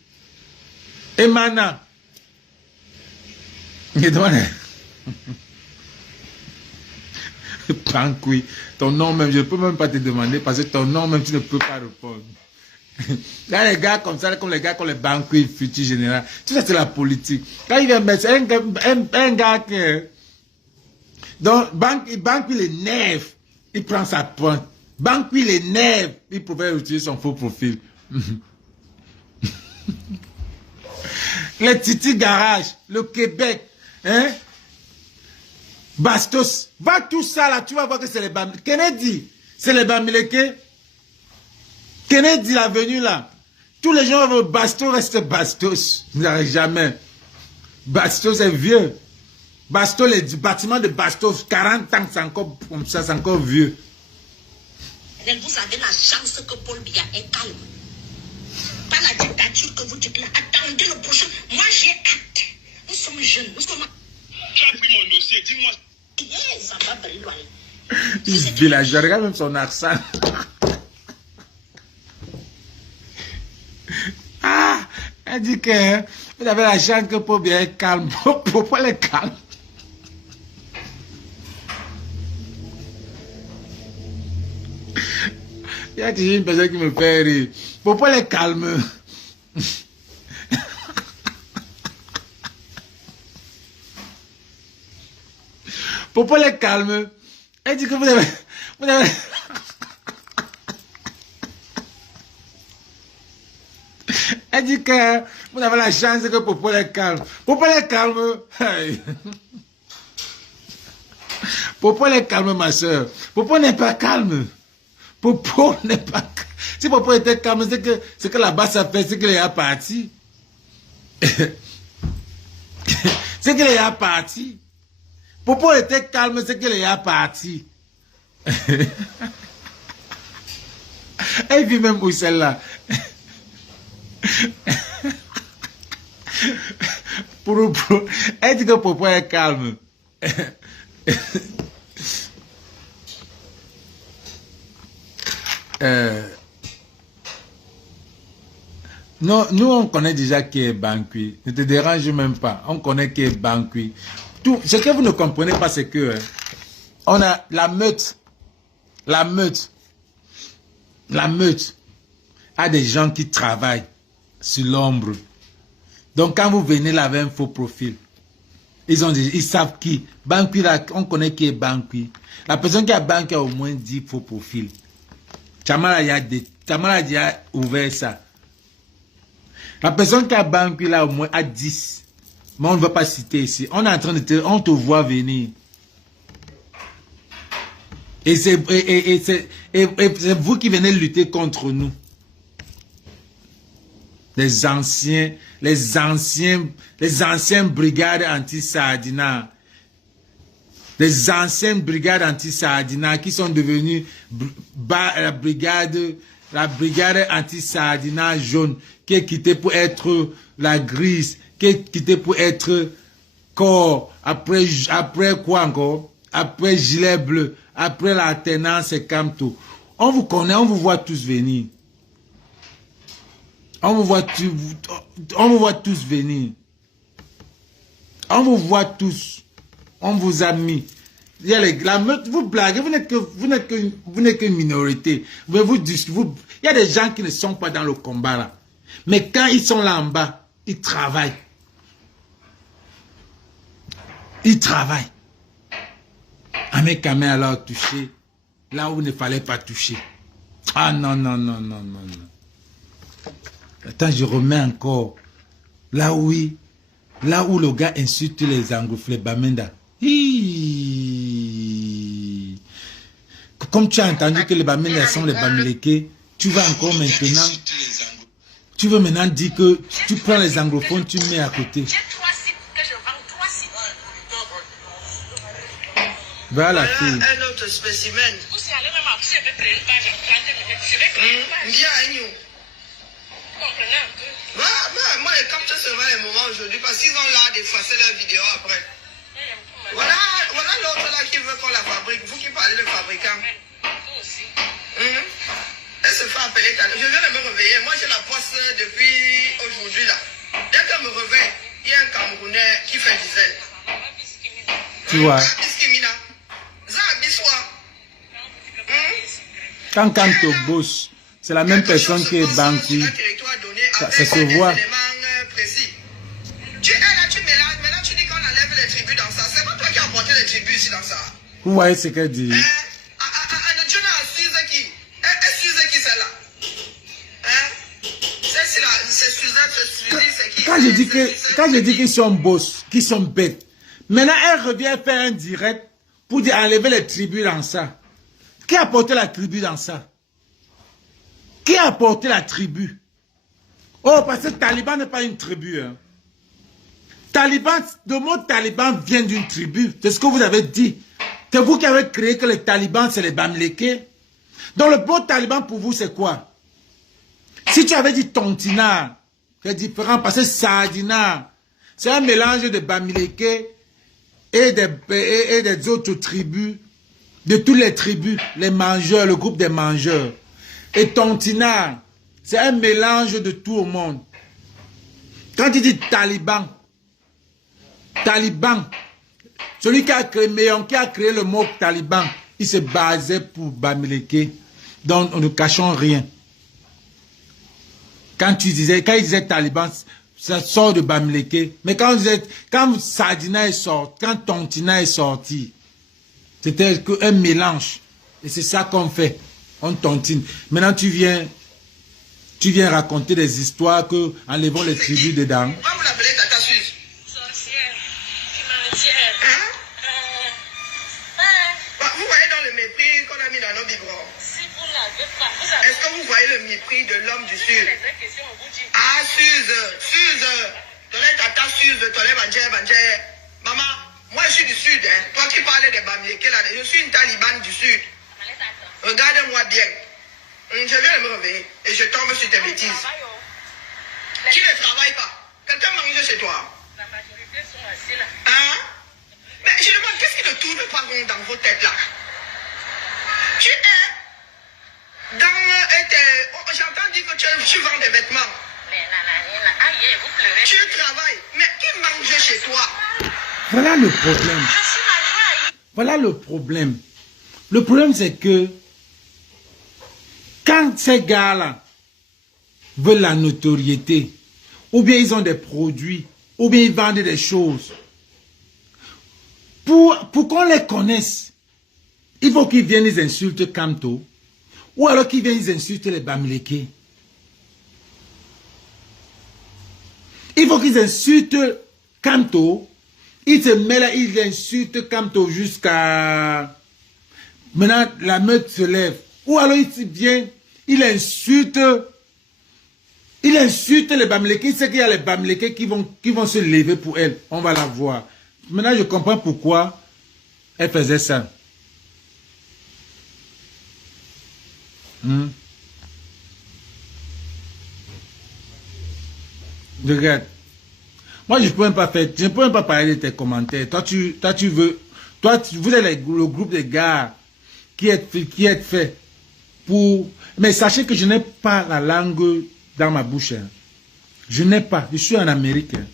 Emana, Je demande. Banqui. Ton nom même, je ne peux même pas te demander parce que ton nom même, tu ne peux pas répondre. Là, les gars comme ça, comme les gars comme les Banqui, futur général, tout ça c'est la politique. Quand il vient mettre un gars qui... Donc, Banqui les nerfs, il prend sa pointe. Banqui les nerfs, il pouvait utiliser son faux profil. Les Titi Garage, le Québec, hein? Bastos, va tout ça là, tu vas voir que c'est les Bamileke. Kennedy, c'est les Bamileke. Kennedy, la venue là. Tous les gens vont Bastos, reste Bastos. Vous n'arrivez jamais. Bastos est vieux. Bastos, les bâtiments de Bastos, 40 ans, c'est encore comme ça, c'est encore vieux. Vous avez la chance que Paul Biya est calme. Pas la dictature que vous dites là. Attendez le prochain. Moi, j'ai hâte. Nous sommes jeunes. Nous sommes... Tu as pris mon dossier, dis-moi. Ça va belle loin. Villageois, regarde même son accent. Ah, elle dit que vous avez la chance que Paul Biya est calme. Pourquoi elle est calme? Il y a toujours une personne qui me fait rire. Pourquoi elle est calme? Pourquoi elle est calme? Elle dit que vous avez... Elle dit que vous avez la chance que Popo est calme. Popo est calme. Hey. Popo est calme, ma soeur. Popo n'est pas calme. Popo n'est pas calme. Si Popo était calme, c'est que là-bas ça fait, c'est qu'il est parti. C'est qu'il est parti. Popo était calme, c'est qu'il est parti. Elle vit même où celle-là. Elle dit que Popo est calme. Non, nous on connaît déjà qui est Banqui. Ne te dérange même pas. On connaît qui est Banqui. Tout ce que vous ne comprenez pas, c'est que on a la meute a des gens qui travaillent sur l'ombre. Donc quand vous venez là avec un faux profil, ils savent qui. Banqui là, on connaît qui est Banqui. La personne qui a Banqui a au moins 10 faux profils. Chamala a ouvert ça. La personne qui a Banqui là au moins a 10. Mais on ne va pas citer ici. On est en train de on te voit venir. Et c'est vous qui venez lutter contre nous. Les anciens brigades anti-Sardina. Les anciennes brigades anti-Sardina qui sont devenues la brigade anti-Sardina jaune, qui est quittée pour être la grise, qui est quittée pour être corps, après quoi encore? Après gilet bleu, après l'alternance et Camto. On vous connaît, on vous voit tous venir. On vous voit tous venir. On vous voit tous. On vous a mis. Il y a la meute, vous blaguez, vous n'êtes qu'une minorité. Il y a des gens qui ne sont pas dans le combat là. Mais quand ils sont là en bas, ils travaillent. Ils travaillent. Ahmed Kamé alors touché là où il ne fallait pas toucher. Ah non, non, non, non, non, non. Attends, je remets encore. Là où le gars insulte les anglophones, les Bamenda. Comme tu as entendu que les Bamenda sont les Bamileke, tu vas encore maintenant. Tu veux maintenant dire que tu prends les anglophones, tu mets à côté. J'ai 3 sites que je vends, 3 sites. Voilà, un autre spécimen. Vous allez même je vais créer une page en 30 minutes. Je vais créer une page. Bien, Agnew. Comprenez un peu. Moi, je capte seulement les moments aujourd'hui parce qu'ils ont l'art d'effacer leurs vidéos après. Voilà l'autre là qui veut qu'on la fabrique. Vous qui parlez de fabricant. Vous aussi. Elle se fait appeler. Je viens de me réveiller. Moi, j'ai la poisse depuis aujourd'hui là. Dès qu'elle me réveille, il y a un Camerounais qui fait du zèle. Tu vois. Quand Kamto bosse, c'est la même personne qui est Banqui. Ça se voit. Tu es là, tu mélanges. Maintenant, tu dis qu'on enlève les tribus dans ça. C'est pas toi qui as apporté les tribus ici dans ça. Vous voyez ce qu'elle dit? Dieu n'a Suze qui. Suze qui c'est là? C'est Suze, c'est qui? Quand je dis qu'ils sont boss, qu'ils sont bêtes, maintenant elle revient faire un direct pour dire enlever les tribus dans ça. Qui a apporté la tribu dans ça? Qui a apporté la tribu? Oh, parce que Taliban n'est pas une tribu. Hein. Taliban, le mot Taliban vient d'une tribu. C'est ce que vous avez dit. C'est vous qui avez créé que les talibans, c'est les Bamileke. Donc le mot Taliban pour vous, c'est quoi? Si tu avais dit Tontina, c'est différent parce que Sardina, c'est un mélange de Bamileke et des autres tribus, de toutes les tribus, les mangeurs, le groupe des mangeurs. Et Tontina, c'est un mélange de tout le monde. Quand tu dis Taliban, celui qui a créé, qui a créé le mot Taliban, il se basait pour Bamileke. Donc, nous ne cachons rien. Quand il disait Taliban, ça sort de Bamileke. Mais quand Sardina est sorti, quand Tontina est sorti, c'était un mélange. Et c'est ça qu'on fait. On tontine. Maintenant, tu viens raconter des histoires que enlevons les tribus dedans. Pourquoi vous l'appelez Tata Suze? Sorcière. Imaginaire. Vous voyez dans le mépris qu'on a mis dans nos biberons. Si vous n'avez pas, vous avez... Est-ce que vous voyez le mépris de l'homme du Sud? Les vraies questions, on vous dit. Ah, Suze. Tolé Tata Suze, Tolé Banjé. Maman, moi je suis du Sud. Hein. Toi qui parlais des Bamileke là, je suis une talibane du Sud. Regarde-moi bien. Je viens de me réveiller et je tombe sur tes bêtises. Tu ne travailles pas. Quelqu'un mange chez toi. La majorité sont assis là. Hein? Mais je demande, qu'est-ce qui ne tourne pas rond dans vos têtes là? Tu es dans... J'entends dire que tu vends des vêtements. Vous pleurez. Tu travailles. Mais qui mange chez toi? Voilà le problème. Je suis ma joie. Voilà le problème. Le problème, c'est que quand ces gars-là veulent la notoriété, ou bien ils ont des produits, ou bien ils vendent des choses, pour qu'on les connaisse, il faut qu'ils viennent les insulter Kamto, ou alors qu'ils viennent les insulter les Bamileke. Il faut qu'ils insultent Kamto, ils se mêlent là, ils insultent Kamto jusqu'à... Maintenant, la meute se lève. Ou alors il vient, il insulte les Bamileke. Il sait qu'il y a les Bamileke qui vont se lever pour elle. On va la voir. Maintenant, je comprends pourquoi elle faisait ça. Regarde. Moi, je ne peux même pas faire, je ne peux même pas parler de tes commentaires. Toi, tu veux, vous êtes le groupe de gars qui est fait pour... Mais sachez que je n'ai pas la langue dans ma bouche. Hein. Je n'ai pas. Je suis en Amérique. Hein.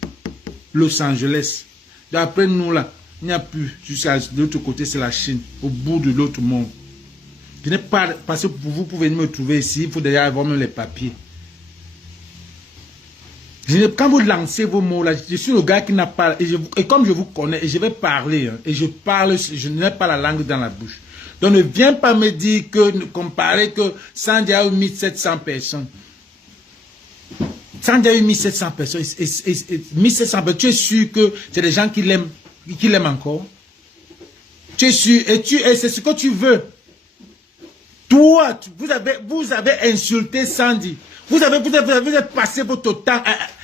Los Angeles. D'après nous, là, il n'y a plus. Jusqu'à l'autre côté, c'est la Chine. Au bout de l'autre monde. Je n'ai pas... Parce que vous pouvez me trouver ici, il faut déjà avoir même les papiers. Quand vous lancez vos mots là, je suis le gars qui n'a pas... Et comme je vous connais, et je vais parler, hein, et je parle, je n'ai pas la langue dans la bouche. Donc ne viens pas me dire que, comparer que Sandy a eu 1700 personnes. Sandy a eu 1700 personnes. 1700 personnes. Tu es sûr que c'est des gens qui l'aiment encore? Tu es sûr? Et c'est ce que tu veux. Toi, vous avez insulté Sandy. Vous avez passé votre temps,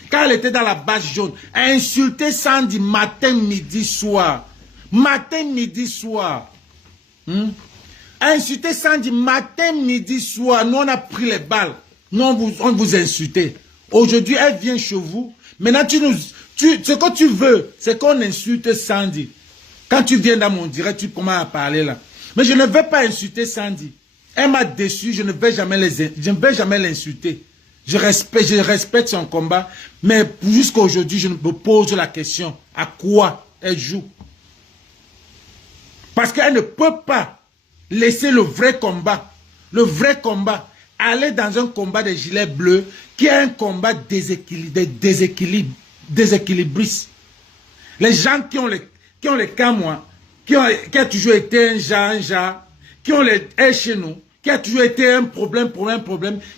quand elle était dans la base jaune, à insulter Sandy matin, midi, soir. Matin, midi, soir. À insulter Sandy matin, midi, soir. Nous, on a pris les balles. Nous, on vous insultait. Aujourd'hui, elle vient chez vous. Maintenant, ce que tu veux, c'est qu'on insulte Sandy. Quand tu viens dans mon direct, tu commences à parler là. Mais je ne vais pas insulter Sandy. Elle m'a déçu, je ne vais jamais l'insulter. Je respecte son combat, mais jusqu'à aujourd'hui, je me pose la question, à quoi elle joue? Parce qu'elle ne peut pas laisser le vrai combat, aller dans un combat des gilets bleus qui est un combat déséquilibriste. Les gens qui ont les cas, moi, qui a toujours été un genre, qui ont les chez nous, qui a toujours été un problème,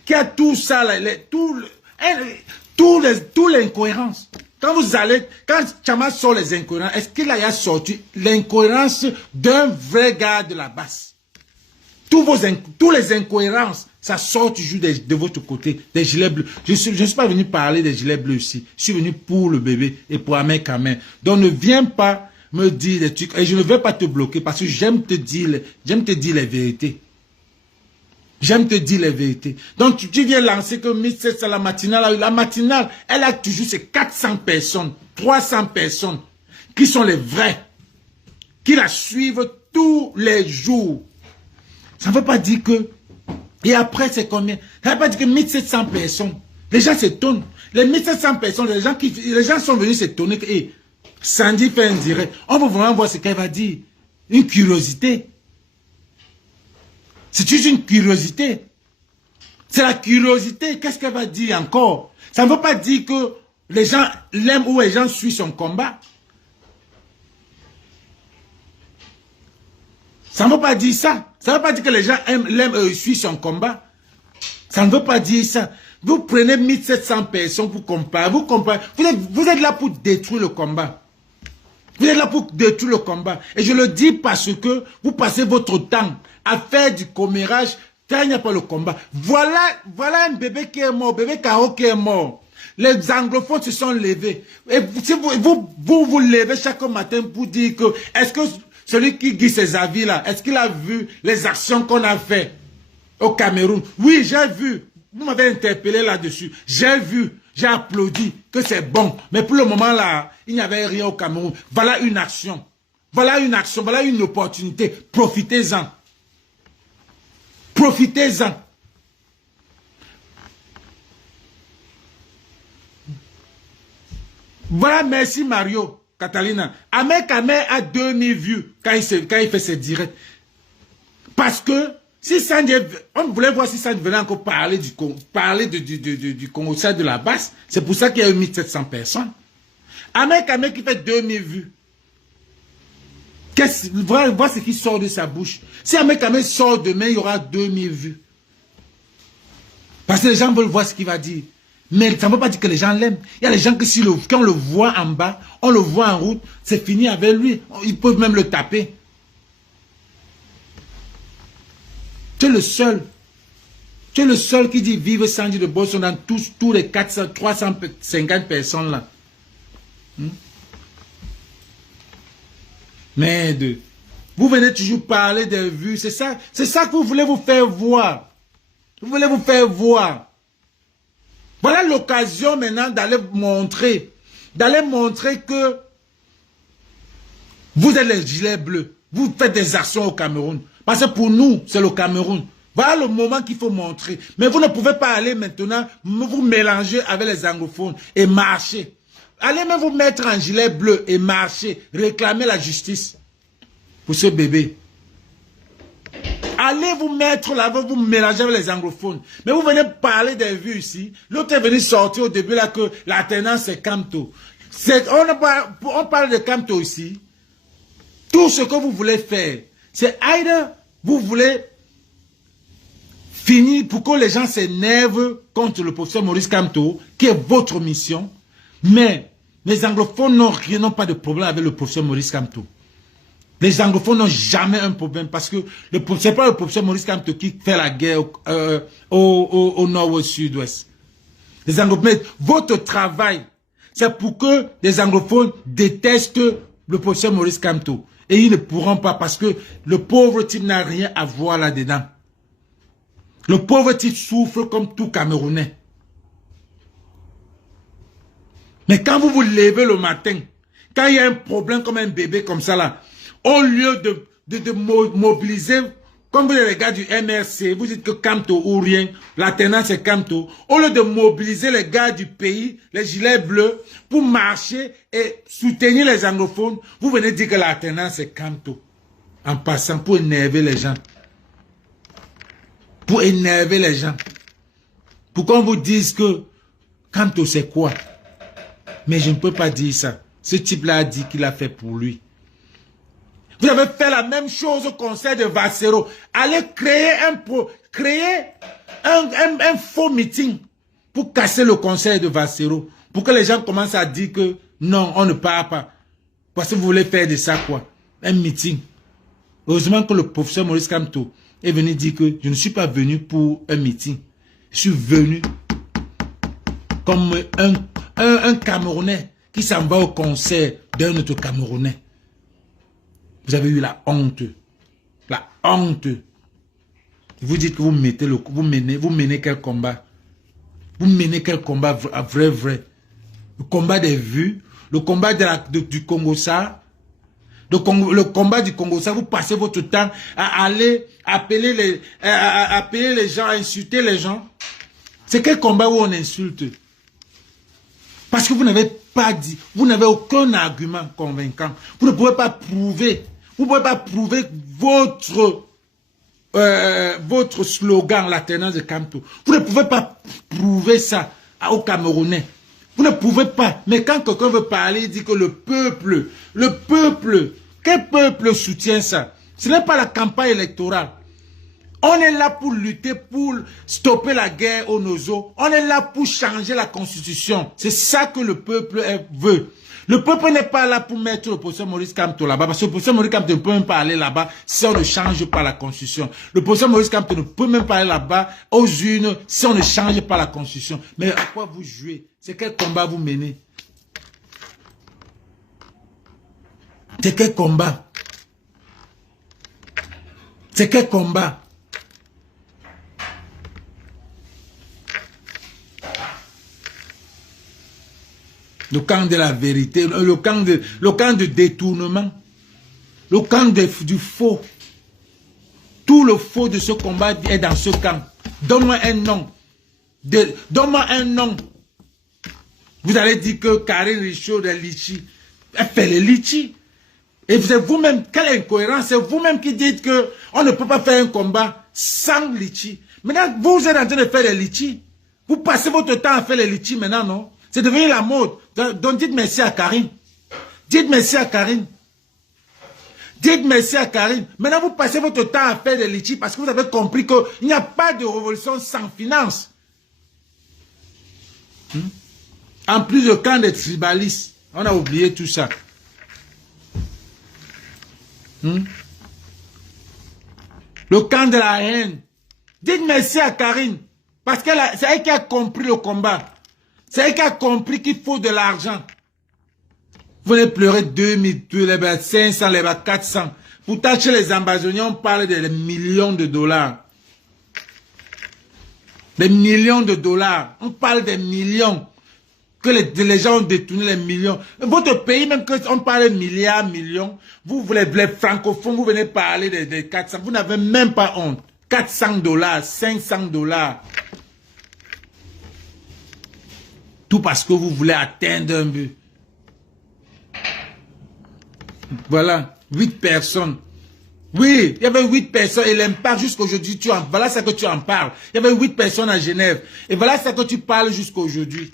qui a tout ça, tous les incohérences. Quand Chama sort les incohérences, est-ce qu'il a sorti l'incohérence d'un vrai gars de la base? Tous les incohérences, ça sort toujours de votre côté, des gilets bleus. Je ne suis pas venu parler des gilets bleus ici. Je suis venu pour le bébé et pour Ahmed Kamel. Donc ne viens pas me dire des trucs. Et je ne vais pas te bloquer parce que j'aime te dire les vérités. J'aime te dire les vérités. Donc tu viens lancer que 1700 la matinale, elle a toujours ces 400 personnes, 300 personnes qui sont les vrais, qui la suivent tous les jours. Ça ne veut pas dire que... Et après, c'est combien? Ça ne veut pas dire que 1700 personnes. Les gens s'étonnent. Les 1700 personnes, les gens sont venus s'étonner que Sandy fait un direct. On va vraiment voir ce qu'elle va dire. Une curiosité. C'est juste une curiosité. C'est la curiosité. Qu'est-ce qu'elle va dire encore? Ça ne veut pas dire que les gens l'aiment ou les gens suivent son combat. Ça ne veut pas dire ça. Ça ne veut pas dire que les gens l'aiment et suivent son combat. Ça ne veut pas dire ça. Vous prenez 1700 personnes pour comparer. Vous êtes là pour détruire le combat. Vous êtes là pour détruire le combat. Et je le dis parce que vous passez votre temps à faire du commérage quand il n'y a pas le combat. Voilà un bébé qui est mort, bébé Caro qui est mort. Les anglophones se sont levés. Et si vous levez chaque matin pour dire que est-ce que celui qui dit ses avis là, est-ce qu'il a vu les actions qu'on a fait au Cameroun? Oui, j'ai vu. Vous m'avez interpellé là-dessus. J'ai vu, j'ai applaudi que c'est bon. Mais pour le moment là, il n'y avait rien au Cameroun. Voilà une action. Voilà une action, voilà une opportunité. Profitez-en. Profitez-en. Voilà, merci Mario. Catalina, Ahmed Kamel a 2000 vues quand il fait ses directs. Parce que si Sandy, on voulait voir si Sandy venait encore parler du Congo de la base. C'est pour ça qu'il y a eu 1700 personnes. Ahmed Kamel qui fait 2000 vues. Voir ce qui sort de sa bouche. Si Ahmed Kamel sort demain, il y aura 2000 vues. Parce que les gens veulent voir ce qu'il va dire. Mais ça ne veut pas dire que les gens l'aiment. Il y a les gens que quand on le voit en bas, on le voit en route, c'est fini avec lui. Ils peuvent même le taper. Tu es le seul. Tu es le seul qui dit vive Sandy de Boston dans tous les 350 personnes là. Merde. Vous venez toujours parler des vues. C'est ça que vous voulez vous faire voir. Vous voulez vous faire voir. Voilà l'occasion maintenant d'aller montrer que vous êtes les gilets bleus. Vous faites des actions au Cameroun. Parce que pour nous, c'est le Cameroun. Voilà le moment qu'il faut montrer. Mais vous ne pouvez pas aller maintenant vous mélanger avec les anglophones et marcher. Allez même vous mettre en gilet bleu et marcher. Réclamer la justice pour ce bébé. Allez vous mettre là, vous mélanger avec les anglophones. Mais vous venez parler des vues ici. L'autre est venu sortir au début là que la tenance c'est Camto. On parle de Camto ici. Tout ce que vous voulez faire, c'est either vous voulez finir pour que les gens s'énervent contre le professeur Maurice Camto, qui est votre mission. Mais les anglophones n'ont pas de problème avec le professeur Maurice Camto. Les anglophones n'ont jamais un problème parce que ce n'est pas le professeur Maurice Kamto qui fait la guerre au nord ou au sud-ouest. Les anglophones, votre travail, c'est pour que les anglophones détestent le professeur Maurice Kamto. Et ils ne pourront pas parce que le pauvre type n'a rien à voir là-dedans. Le pauvre type souffre comme tout Camerounais. Mais quand vous vous levez le matin, quand il y a un problème comme un bébé comme ça là, au lieu de mobiliser, comme vous êtes les gars du MRC, vous dites que Kamto ou rien, la tenance c'est Kamto, au lieu de mobiliser les gars du pays, les gilets bleus, pour marcher et soutenir les anglophones, vous venez dire que la tenance c'est Kamto. En passant pour énerver les gens. Pour énerver les gens. Pour qu'on vous dise que Kamto c'est quoi? Mais je ne peux pas dire ça. Ce type-là a dit qu'il a fait pour lui. Vous avez fait la même chose au conseil de Vassero. Allez créer un faux meeting pour casser le conseil de Vassero. Pour que les gens commencent à dire que non, on ne part pas. Parce que vous voulez faire de ça quoi? Un meeting. Heureusement que le professeur Maurice Kamto est venu dire que je ne suis pas venu pour un meeting. Je suis venu comme un Camerounais qui s'en va au concert d'un autre Camerounais. Vous avez eu la honte. La honte. Vous dites que vous menez quel combat? Vous menez quel combat vrai? Le combat des vues, le combat du Congo-Ça. Le combat du Congo-Ça, vous passez votre temps à aller appeler les gens, à insulter les gens. C'est quel combat où on insulte? Parce que vous n'avez pas dit, vous n'avez aucun argument convaincant. Vous ne pouvez pas prouver, votre slogan, l'alternance de Kamto. Vous ne pouvez pas prouver ça aux Camerounais. Vous ne pouvez pas. Mais quand quelqu'un veut parler, il dit que le peuple, quel peuple soutient ça? Ce n'est pas la campagne électorale. On est là pour lutter, pour stopper la guerre au Nozo. On est là pour changer la constitution. C'est ça que le peuple veut. Le peuple n'est pas là pour mettre le professeur Maurice Kamto là-bas. Parce que le professeur Maurice Kamto ne peut même pas aller là-bas si on ne change pas la constitution. Le professeur Maurice Kamto ne peut même pas aller là-bas aux urnes si on ne change pas la constitution. Mais à quoi vous jouez? C'est quel combat vous menez? C'est quel combat? C'est quel combat? Le camp de la vérité, le camp de détournement, le camp du faux. Tout le faux de ce combat est dans ce camp. Donne-moi un nom. Donne-moi un nom. Vous allez dire que Karine Richaud de Litchi, elle fait les litchis. Et c'est vous-même, quelle incohérence, c'est vous-même qui dites que on ne peut pas faire un combat sans litchi. Maintenant, vous êtes en train de faire les litchis. Vous passez votre temps à faire les litchis maintenant, non? C'est devenu la mode. Donc dites merci à Karine. Dites merci à Karine. Dites merci à Karine. Maintenant, vous passez votre temps à faire des litchis parce que vous avez compris qu'il n'y a pas de révolution sans finance. En plus de camp des tribalistes. On a oublié tout ça. Le camp de la haine. Dites merci à Karine. Parce que c'est elle qui a compris le combat. C'est elle qui a compris qu'il faut de l'argent. Vous venez pleurer 2000, 500, 400. Pourtant, chez les ambazoniens, on parle de millions de dollars. Des millions de dollars. On parle des millions. Que les gens ont détourné les millions. Votre pays, même que on parle de milliards, millions, vous voulez, les francophones, vous venez parler des 400. Vous n'avez même pas honte. 400 dollars, 500 dollars. Tout parce que vous voulez atteindre un but. Voilà, 8 personnes. Oui, il y avait 8 personnes et l'impact jusqu'aujourd'hui, voilà ça que tu en parles. Il y avait 8 personnes à Genève. Et voilà ça que tu parles jusqu'aujourd'hui.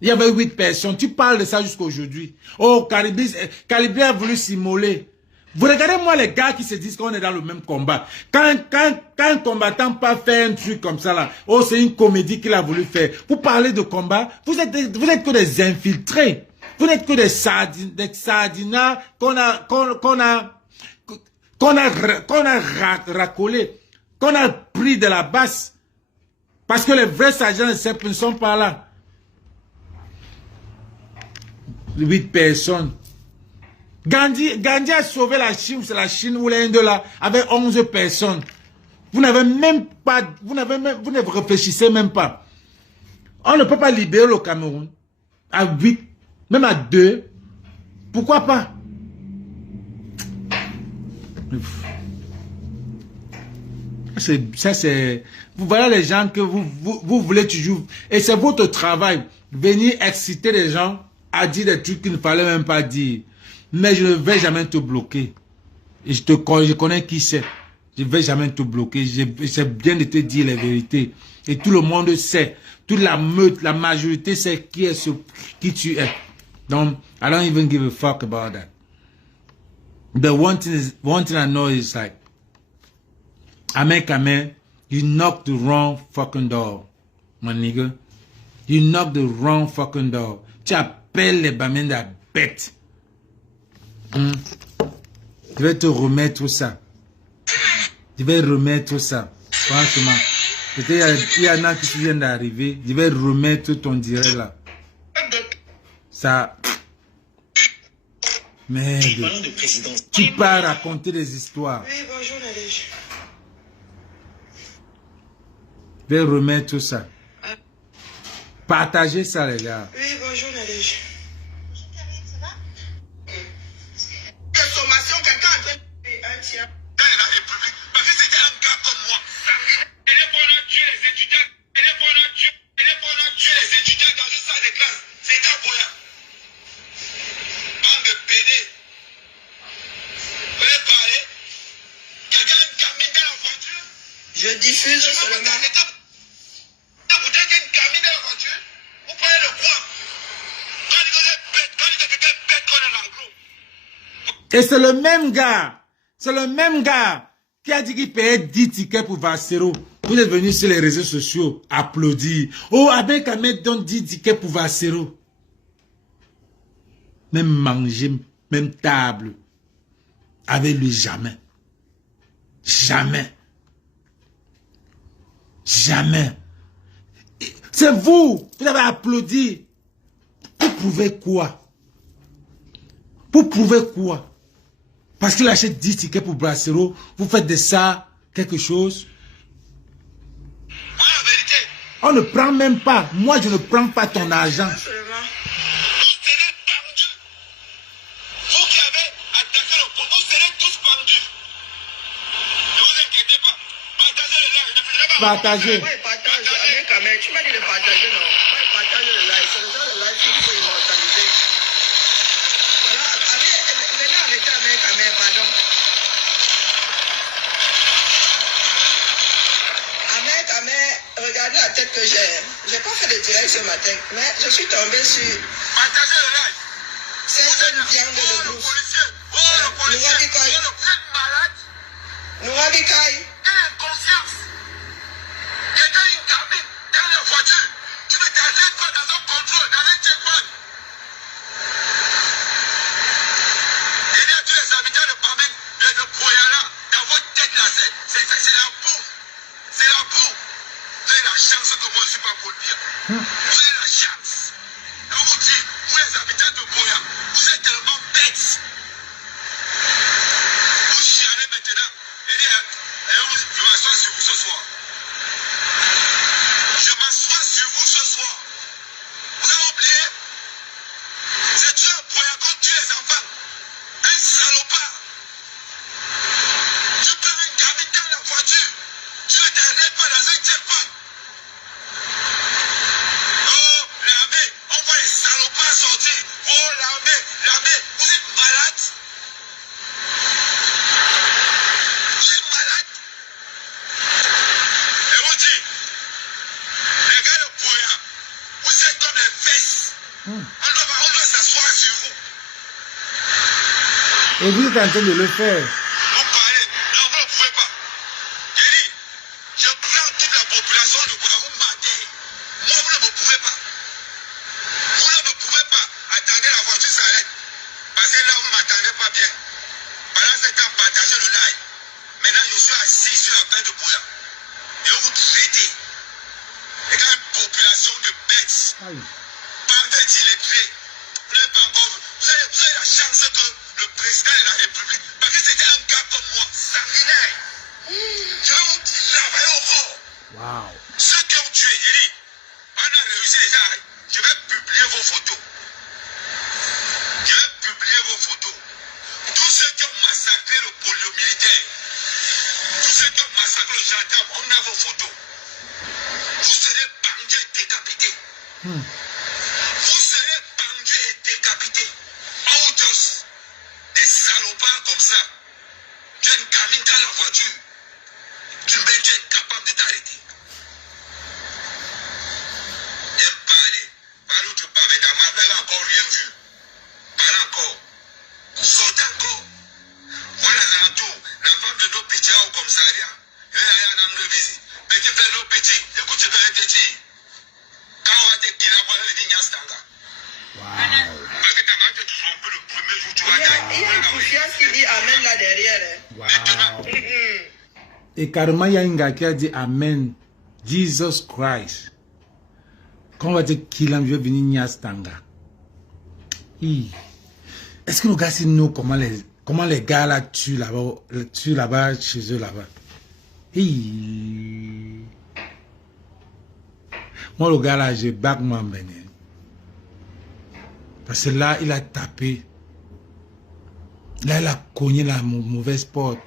Il y avait 8 personnes, tu parles de ça jusqu'aujourd'hui. Oh, Calibri a voulu s'immoler. Vous regardez moi les gars qui se disent qu'on est dans le même combat. Quand un combattant pas fait un truc comme ça là, oh c'est une comédie qu'il a voulu faire. Vous parlez de combat, vous êtes que des infiltrés. Vous n'êtes que des sardinats qu'on a racolés, qu'on a pris de la basse. Parce que les vrais sergents de CEP ne sont pas là. 8 personnes. Gandhi a sauvé la Chine, c'est la Chine ou l'Inde là, avec 11 personnes. Vous n'avez même pas, vous ne réfléchissez même pas. On ne peut pas libérer le Cameroun à 8, même à 2. Pourquoi pas? Ça c'est, voilà les gens que vous voulez toujours, et c'est votre travail, venir exciter les gens à dire des trucs qu'il ne fallait même pas dire. Mais je ne vais jamais te bloquer. Et je connais qui c'est. Je ne vais jamais te bloquer. J'essaie bien de te dire les vérités. Et tout le monde sait. Toute la meute, la majorité sait qui tu es. Donc, I don't even give a fuck about that. The one thing I know is like, Amen, you knocked the wrong fucking door, my nigga. You knocked the wrong fucking door. Tu appelles les bamens de la bête. Je vais te remettre tout ça. Je vais remettre tout ça. Franchement. Peut-être il y en a qui viennent d'arriver. Je vais remettre ton direct là. Ça. Merde. Tu pars raconter des histoires. Oui, bonjour Nadège. Je vais remettre tout ça. Partagez ça les gars. Oui, bonjour Nadège. Sommation, quelqu'un a fait un tiers dans la République. Parce que c'était un gars comme moi. Elle est pour tuer les étudiants. Elle est pour tuer les étudiants dans une salle de classe. C'est un boya. Bande de pédés. Vous voulez parler? Quelqu'un a une gamine dans la voiture. Je diffuse seulement. Vous dites une gamine dans la voiture. Vous prenez le quoi? Quand il est bête, quand il est quelqu'un bête qu'on est l'anglo. Et c'est le même gars. C'est le même gars qui a dit qu'il payait 10 tickets pour Vassero. Vous êtes venus sur les réseaux sociaux applaudir. Oh, Abel Kamet donne 10 tickets pour Vassero. Même manger, même table. Avec lui, jamais. Jamais. Jamais. C'est vous. Vous avez applaudi. Pour prouver quoi? Pour prouver quoi? Parce qu'il achète 10 tickets pour Bracero, vous faites de ça quelque chose? Voilà la vérité. On ne prend même pas. Moi, je ne prends pas ton argent. Seulement. Vous serez pendus. Vous qui avez attaqué le pont, vous serez tous pendus. Ne vous inquiétez pas. Partagez le live. Ne faites pas. Partagez. Moi, il partage avec Kamek. Tu m'as dit de partager, non? Moi, il partage le live. C'est le genre de live qu'il faut immortaliser. Voilà. Venez arrêter avec Kamek, pardon. Regardez la tête que j'ai. J'ai pas fait de direct ce matin, mais je suis tombé sur Partagez le live. certaines viandes de Le bouffe. policier. Oh, le policier. Nourabi Kai. Vous êtes malade. Nourabi Kai. Quelle inconscience. Quelqu'un une gamine dans la voiture. Tu veux t'arrêter quoi dans un contrôle, dans un checkpoint. Il y a tous les habitants de Pamen, de Boyala, dans votre tête là, c'est la boue. C'est la boue. Vous avez la chance que moi je ne suis pas pour le dire. Vous avez la chance. Je vous dis, vous les habitants de Boya, vous êtes tellement bêtes. Vous chialez maintenant. Je m'assois sur vous ce soir. Je m'assois sur vous ce soir. Vous avez oublié? C'est Dieu pour qu'on tue les enfants. Un salopard. Tu peux une gamine dans la voiture. Tu ne t'arrêtes pas dans un checkpoint. Oh, l'armée, on voit les salopards sortir. Oh, l'armée, vous êtes malade. Vous êtes malade. Et vous dites, les gars de Boya, vous êtes comme les fesses. On doit s'asseoir sur vous. Et vous êtes en train de le faire. Vous parlez, non, vous ne pouvez pas. J'ai dit, je prends toute la population de Boya, vous matez. Moi, vous ne me pouvez pas. Vous ne me pouvez pas. Attendez, la voiture s'arrête. Parce que là, vous ne m'attendez pas bien. Pendant ce temps, partagez le live. Maintenant, je suis assis sur la plaine de Boya. Et vous vous traitez. Et quand une population de bêtes, Aïe. bande d'illettrés, vous n'avez pas encore. Vous avez la chance que le président de la République, parce que c'était un gars comme moi, sanguinaire. Je vais vous travailler au corps. Wow. Ceux qui ont tué, j'ai dit, on a réussi déjà. Je vais publier vos photos. Je vais publier vos photos. Tous ceux qui ont massacré le polio militaire, tous ceux qui ont massacré le gendarme, on a vos photos. Vous serez pendus et décapités. Vous serez pendus et décapités. Oh, just des salopards comme ça. Tu es une gamine dans la voiture. Tu es capable de t'arrêter. Viens parler. Parle où tu parles. Ta mère n'a encore rien vu. Parle encore. Saute encore. Voilà l'entour. La femme de nos petits au commissariat. Petit frère, nos petits. Écoute ce que je te dis. Quand on va te killer, on va te dire Nyastanga. Parce que ta mère te trompe le premier jour. Tu vas dire. Il y a une confiance qui dit Amen là derrière. Wow. Et carrément, il y a un gars qui a dit Amen. Jesus Christ. Quand on va dire qu'il a venir Nyastanga. Est-ce que nos gars, c'est nous, comment les gars là tuent là-bas, chez eux là-bas? Moi, le gars là, j'ai back moi, Bénin. Parce que là, il a tapé. Là, il a cogné la mauvaise porte.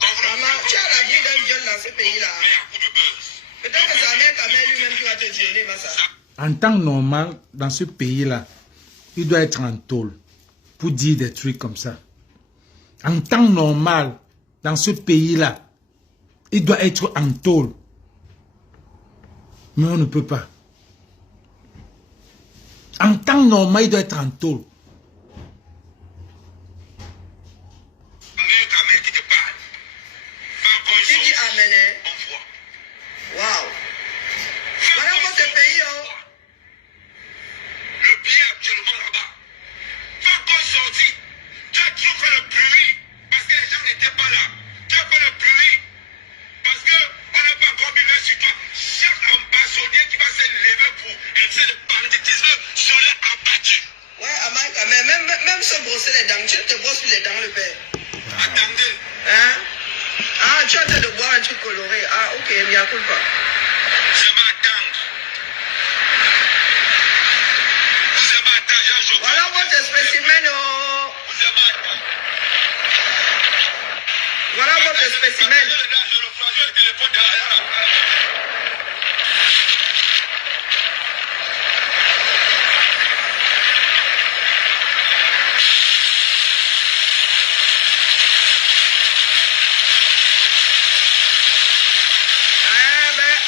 Maman, tu as la vie d'un jeune dans ce pays-là. Peut-être que sa mère, ta mère lui-même, qui va te violer, Massa. En temps normal, dans ce pays-là, il doit être en tôle pour dire des trucs comme ça. En temps normal, dans ce pays-là, il doit être en tôle. Mais on ne peut pas. En temps normal, il doit être en tôle. Tu dis Amen, hein? Waouh. Voilà votre pays, oh. Le pays est actuellement là-bas. Pas encore sorti. Tu as toujours fait le bruit parce que les gens n'étaient pas là. Tu as fait le bruit parce qu'on n'a pas encore mis l'œil sur toi. Chaque ambassadeur qui va se lever pour essayer de banditisme serait abattu. Ouais, Amen, quand même se brosser les dents. Tu te brosses les dents, le père. Attendez. Hein? Ah, tu es en train de boire un truc coloré. Ah, ok, il n'y a pas. Je m'attends. Vous aimez attendre, je Voilà votre spécimen, oh. Vous aimez attendre. Voilà votre spécimen. Je le flageole le téléphone derrière. Ah, ben.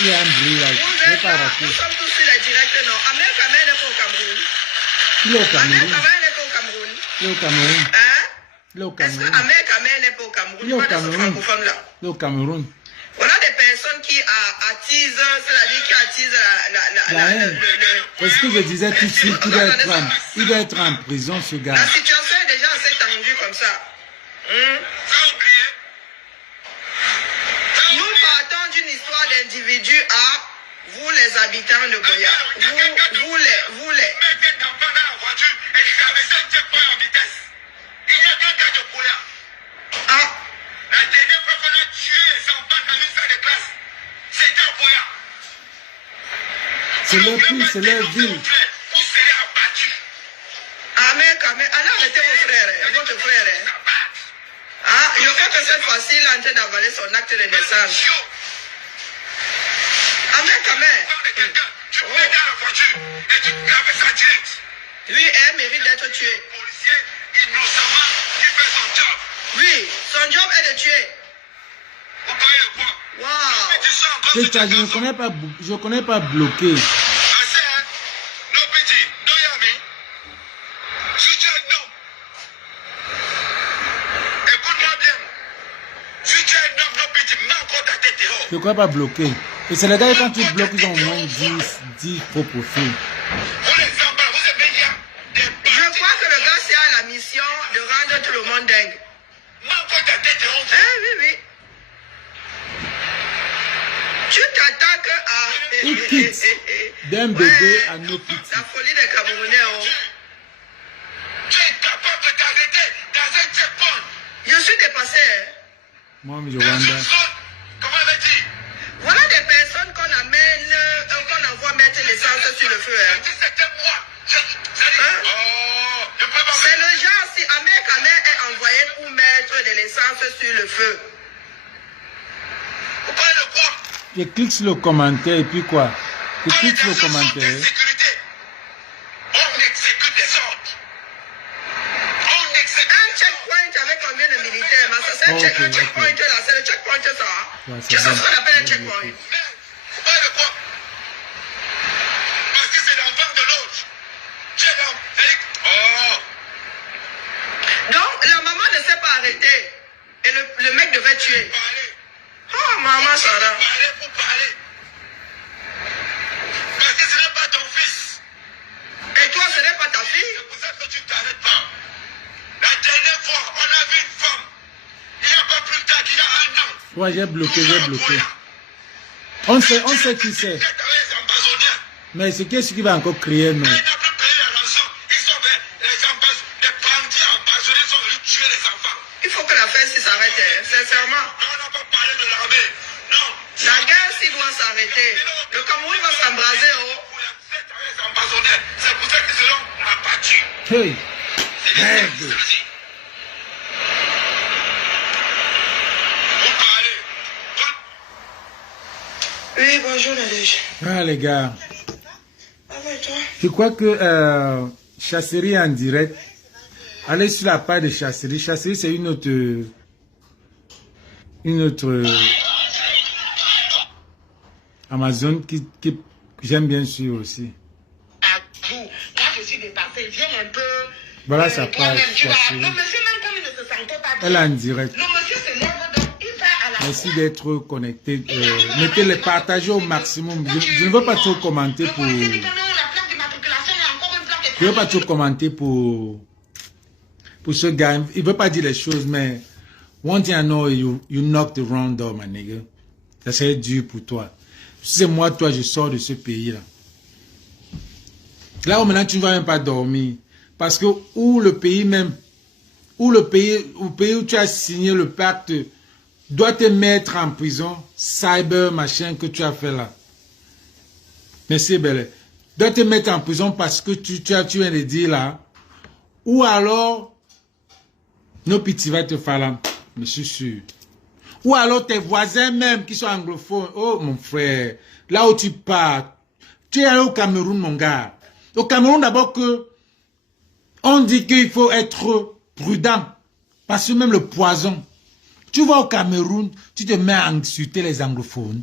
Il y a un bruit là. Vous Je ne êtes vais pas là, rater. nous sommes tous sur les directs, non. Amen Kamen n'est pas au Cameroun. Il est au Amen Cameroun. Kamen n'est pas au Cameroun. Il est au Cameroun. Hein? Il est au Est-ce que Cameroun. Amen Kamen n'est pas au Cameroun? Il est au Pas de ce Cameroun. francophone là. Il est au Cameroun. On a des personnes qui attisent, c'est-à-dire qui attisent La haine. Parce que je disais tout de suite qu'il doit être en prison, ce gars. La situation est déjà assez tendue comme ça. Ça oublié. Nous partons d'une histoire d'individu à vous les habitants de Boya. Vous les. Mettez ta femme dans la voiture et traversez un checkpoint en vitesse. Il y a qu'un gars de Boya. Ah, La dernière fois qu'on a tué les enfants dans une salle de classe, c'était à Boya. C'est leur pays, c'est leur ville. Vous serez abattus. Amen Kamen. Allez arrêtez vos frères, votre frère. Ah, je crois que cette fois-ci, il est en train d'avaler son acte de naissance. Amen Kamen. Tu mets dans la voiture et tu traverses ça direct. Lui, elle mérite d'être tué. Policier innocemment qui fait son job. Oui, son job est de tuer. Vous voyez quoi? Waouh. Tu sens encore Je que tu as ne connais pas bloqué. assez, hein? No pity, no yami. Si tu es non. Écoute-moi bien. Si tu es un homme, no pity, mets encore ta tête dehors. Je ne crois pas bloqué. Et c'est les gars, quand tu bloques, ils ont au moins 10 faux profils. Vous les enfants, vous aimez bien des Je crois que le gars, c'est à la mission de rendre tout le monde dingue. mets encore ta tête dehors. Hein, oui. Tu t'attaques à... Il quitte d'un bébé à nos petits. La folie des Camerounais, oh. Tu es capable de t'arrêter dans un checkpoint. Je suis dépassé, hein. Moi, je Dans une Rwanda. zone, comment on va dire? Voilà des personnes qu'on amène, qu'on envoie mettre l'essence sur le feu, hein. C'était moi. Hein? Oh, je peux pas C'est le genre, si Amen Kamen est envoyé l'essence sur le feu. Vous parlez de quoi? Je clique sur le commentaire et puis quoi? Je On est clique sur dans le un centre commentaire. de sécurité. On exécute des ordres. On exécute Un des ordres. checkpoint avec combien de militaires? Mais ça, c'est un checkpoint là, c'est le checkpoint ça. Ouais, c'est Qu'est-ce bon. qu'on appelle un checkpoint? Mais, vous parlez de quoi? Parce que c'est l'enfant de l'autre. J'ai l'homme. Oh. Donc, la maman ne s'est pas arrêtée. Et le mec devait tuer. Parlez. Oh, maman Sarah. Parlez pour parler. Parce que ce n'est pas ton fils. Et toi, ce n'est pas ta fille? C'est pour ça que tu ne t'arrêtes pas. La dernière fois, on a vu une femme. Il n'y a pas plus tard qu'il y a un an. Ouais, j'ai bloqué, j'ai Toujours bloqué. au On sait qui c'est. Avec les ambassadeurs. Mais c'est qu'est-ce qui va encore crier, non? Il n'a plus payé la rançon. Ils sont les bandits ambassadeurs sont venus tuer les enfants. Il faut que l'affaire s'arrête, hein, sincèrement. Non, on n'a pas parlé de l'armée. Non. La guerre, s'il doit s'arrêter. Le Cameroun va s'embraser, oh. Pour les ambassadeurs, c'est pour ça qu'ils seront abattus. Hey! C'est des Merde! Vas-y. Vous parlez. Oui, bonjour, Nadège. Ah, les gars. Ah, ouais, toi? Je crois que Chasserie en direct. Allez sur la page de Chasserie. Chasserie, c'est une autre Amazon que j'aime bien suivre aussi. À vous. Moi, je suis dépassée. Viens un peu. Voilà sa page. toi-même, tu vois. Chasserie. Le monsieur, même comme il ne se sentait pas Elle est en direct. le monsieur se lève, donc il va à la Merci d'être connecté. Mettez les partager au maximum. Je ne veux pas trop commenter pour. la plaque d'immatriculation, il y a encore une plaque Je ne veux pas trop commenter pour ce gars. Il ne veut pas dire les choses, mais one thing I know, you knocked the wrong door, my nigga. Ça serait dur pour toi. Si c'est moi, toi, je sors de ce pays-là. Là où maintenant, tu ne vas même pas dormir. Parce que où le pays où tu as signé le pacte, doit te mettre en prison, cyber, machin que tu as fait là. Merci, Belle. Doit te mettre en prison parce que tu viens de dire là. Ou alors, nos petits va te faire là. Je suis sûr. Ou alors tes voisins même qui sont anglophones. Oh mon frère, là où tu pars, tu es allé au Cameroun mon gars. Au Cameroun d'abord que on dit qu'il faut être prudent. Parce que même le poison. Tu vas au Cameroun, tu te mets à insulter les anglophones.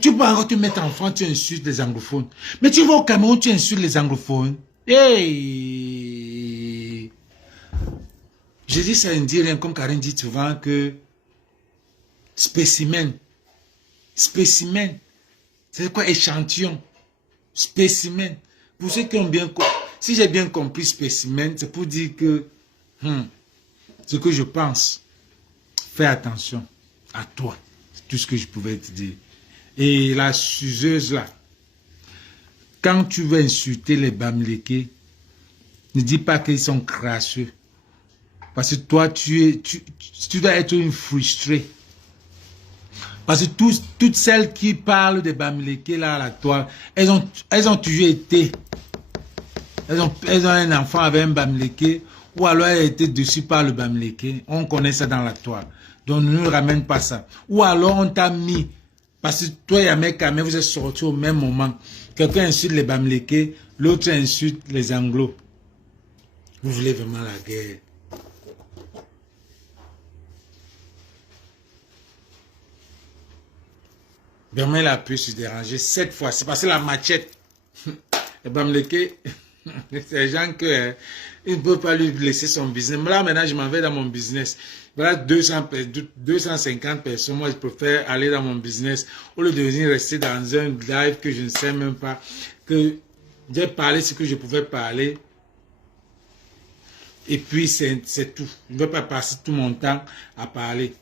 Tu peux encore te mettre en France, tu insultes les anglophones. Mais tu vas au Cameroun, tu insultes les anglophones. Hey! Je dis ça ne dit rien, comme Karine dit souvent que spécimen. Spécimen. C'est quoi échantillon? Spécimen. Pour ceux qui ont bien compris, si j'ai bien compris spécimen, c'est pour dire que ce que je pense, fais attention à toi. C'est tout ce que je pouvais te dire. Et la suceuse là, quand tu veux insulter les Bamileke, ne dis pas qu'ils sont crasseux. Parce que toi, tu dois être une frustrée. Parce que toutes celles qui parlent des Bamileke là à la toile, elles ont toujours été. Elles ont un enfant avec un Bamileke, ou alors elle a été dessus par le Bamileke. On connaît ça dans la toile. Donc ne nous ramène pas ça. Ou alors on t'a mis, parce que toi et Amekame, vous êtes sortis au même moment. Quelqu'un insulte les Bamileke, l'autre insulte les Anglos. Vous voulez vraiment la guerre. Vraiment, il a pu se déranger 7 fois. C'est parce que la machette. Les Bamileke, c'est des gens que ils ne peuvent pas lui laisser son business. Là, maintenant, je m'en vais dans mon business. Voilà 250 personnes. Moi, je préfère aller dans mon business au lieu de venir rester dans un live que je ne sais même pas. Que j'ai parlé ce que je pouvais parler. Et puis, c'est tout. Je ne veux pas passer tout mon temps à parler.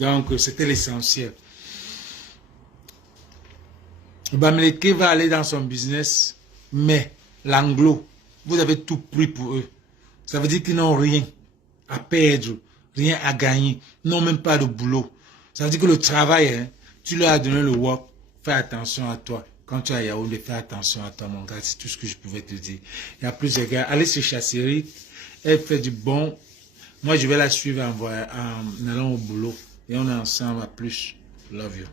Donc, c'était l'essentiel. Bamileke va aller dans son business, mais l'anglo, vous avez tout pris pour eux. Ça veut dire qu'ils n'ont rien à perdre, rien à gagner, n'ont même pas de boulot. Ça veut dire que le travail, hein, tu leur as donné le work, fais attention à toi. Quand tu es à Yaoundé, fais attention à toi, mon gars. C'est tout ce que je pouvais te dire. Il y a plusieurs gars. Allez sur Chasserie, elle fait du bon Moi, je vais la suivre en allant au boulot. Et on est ensemble à plus. Love you.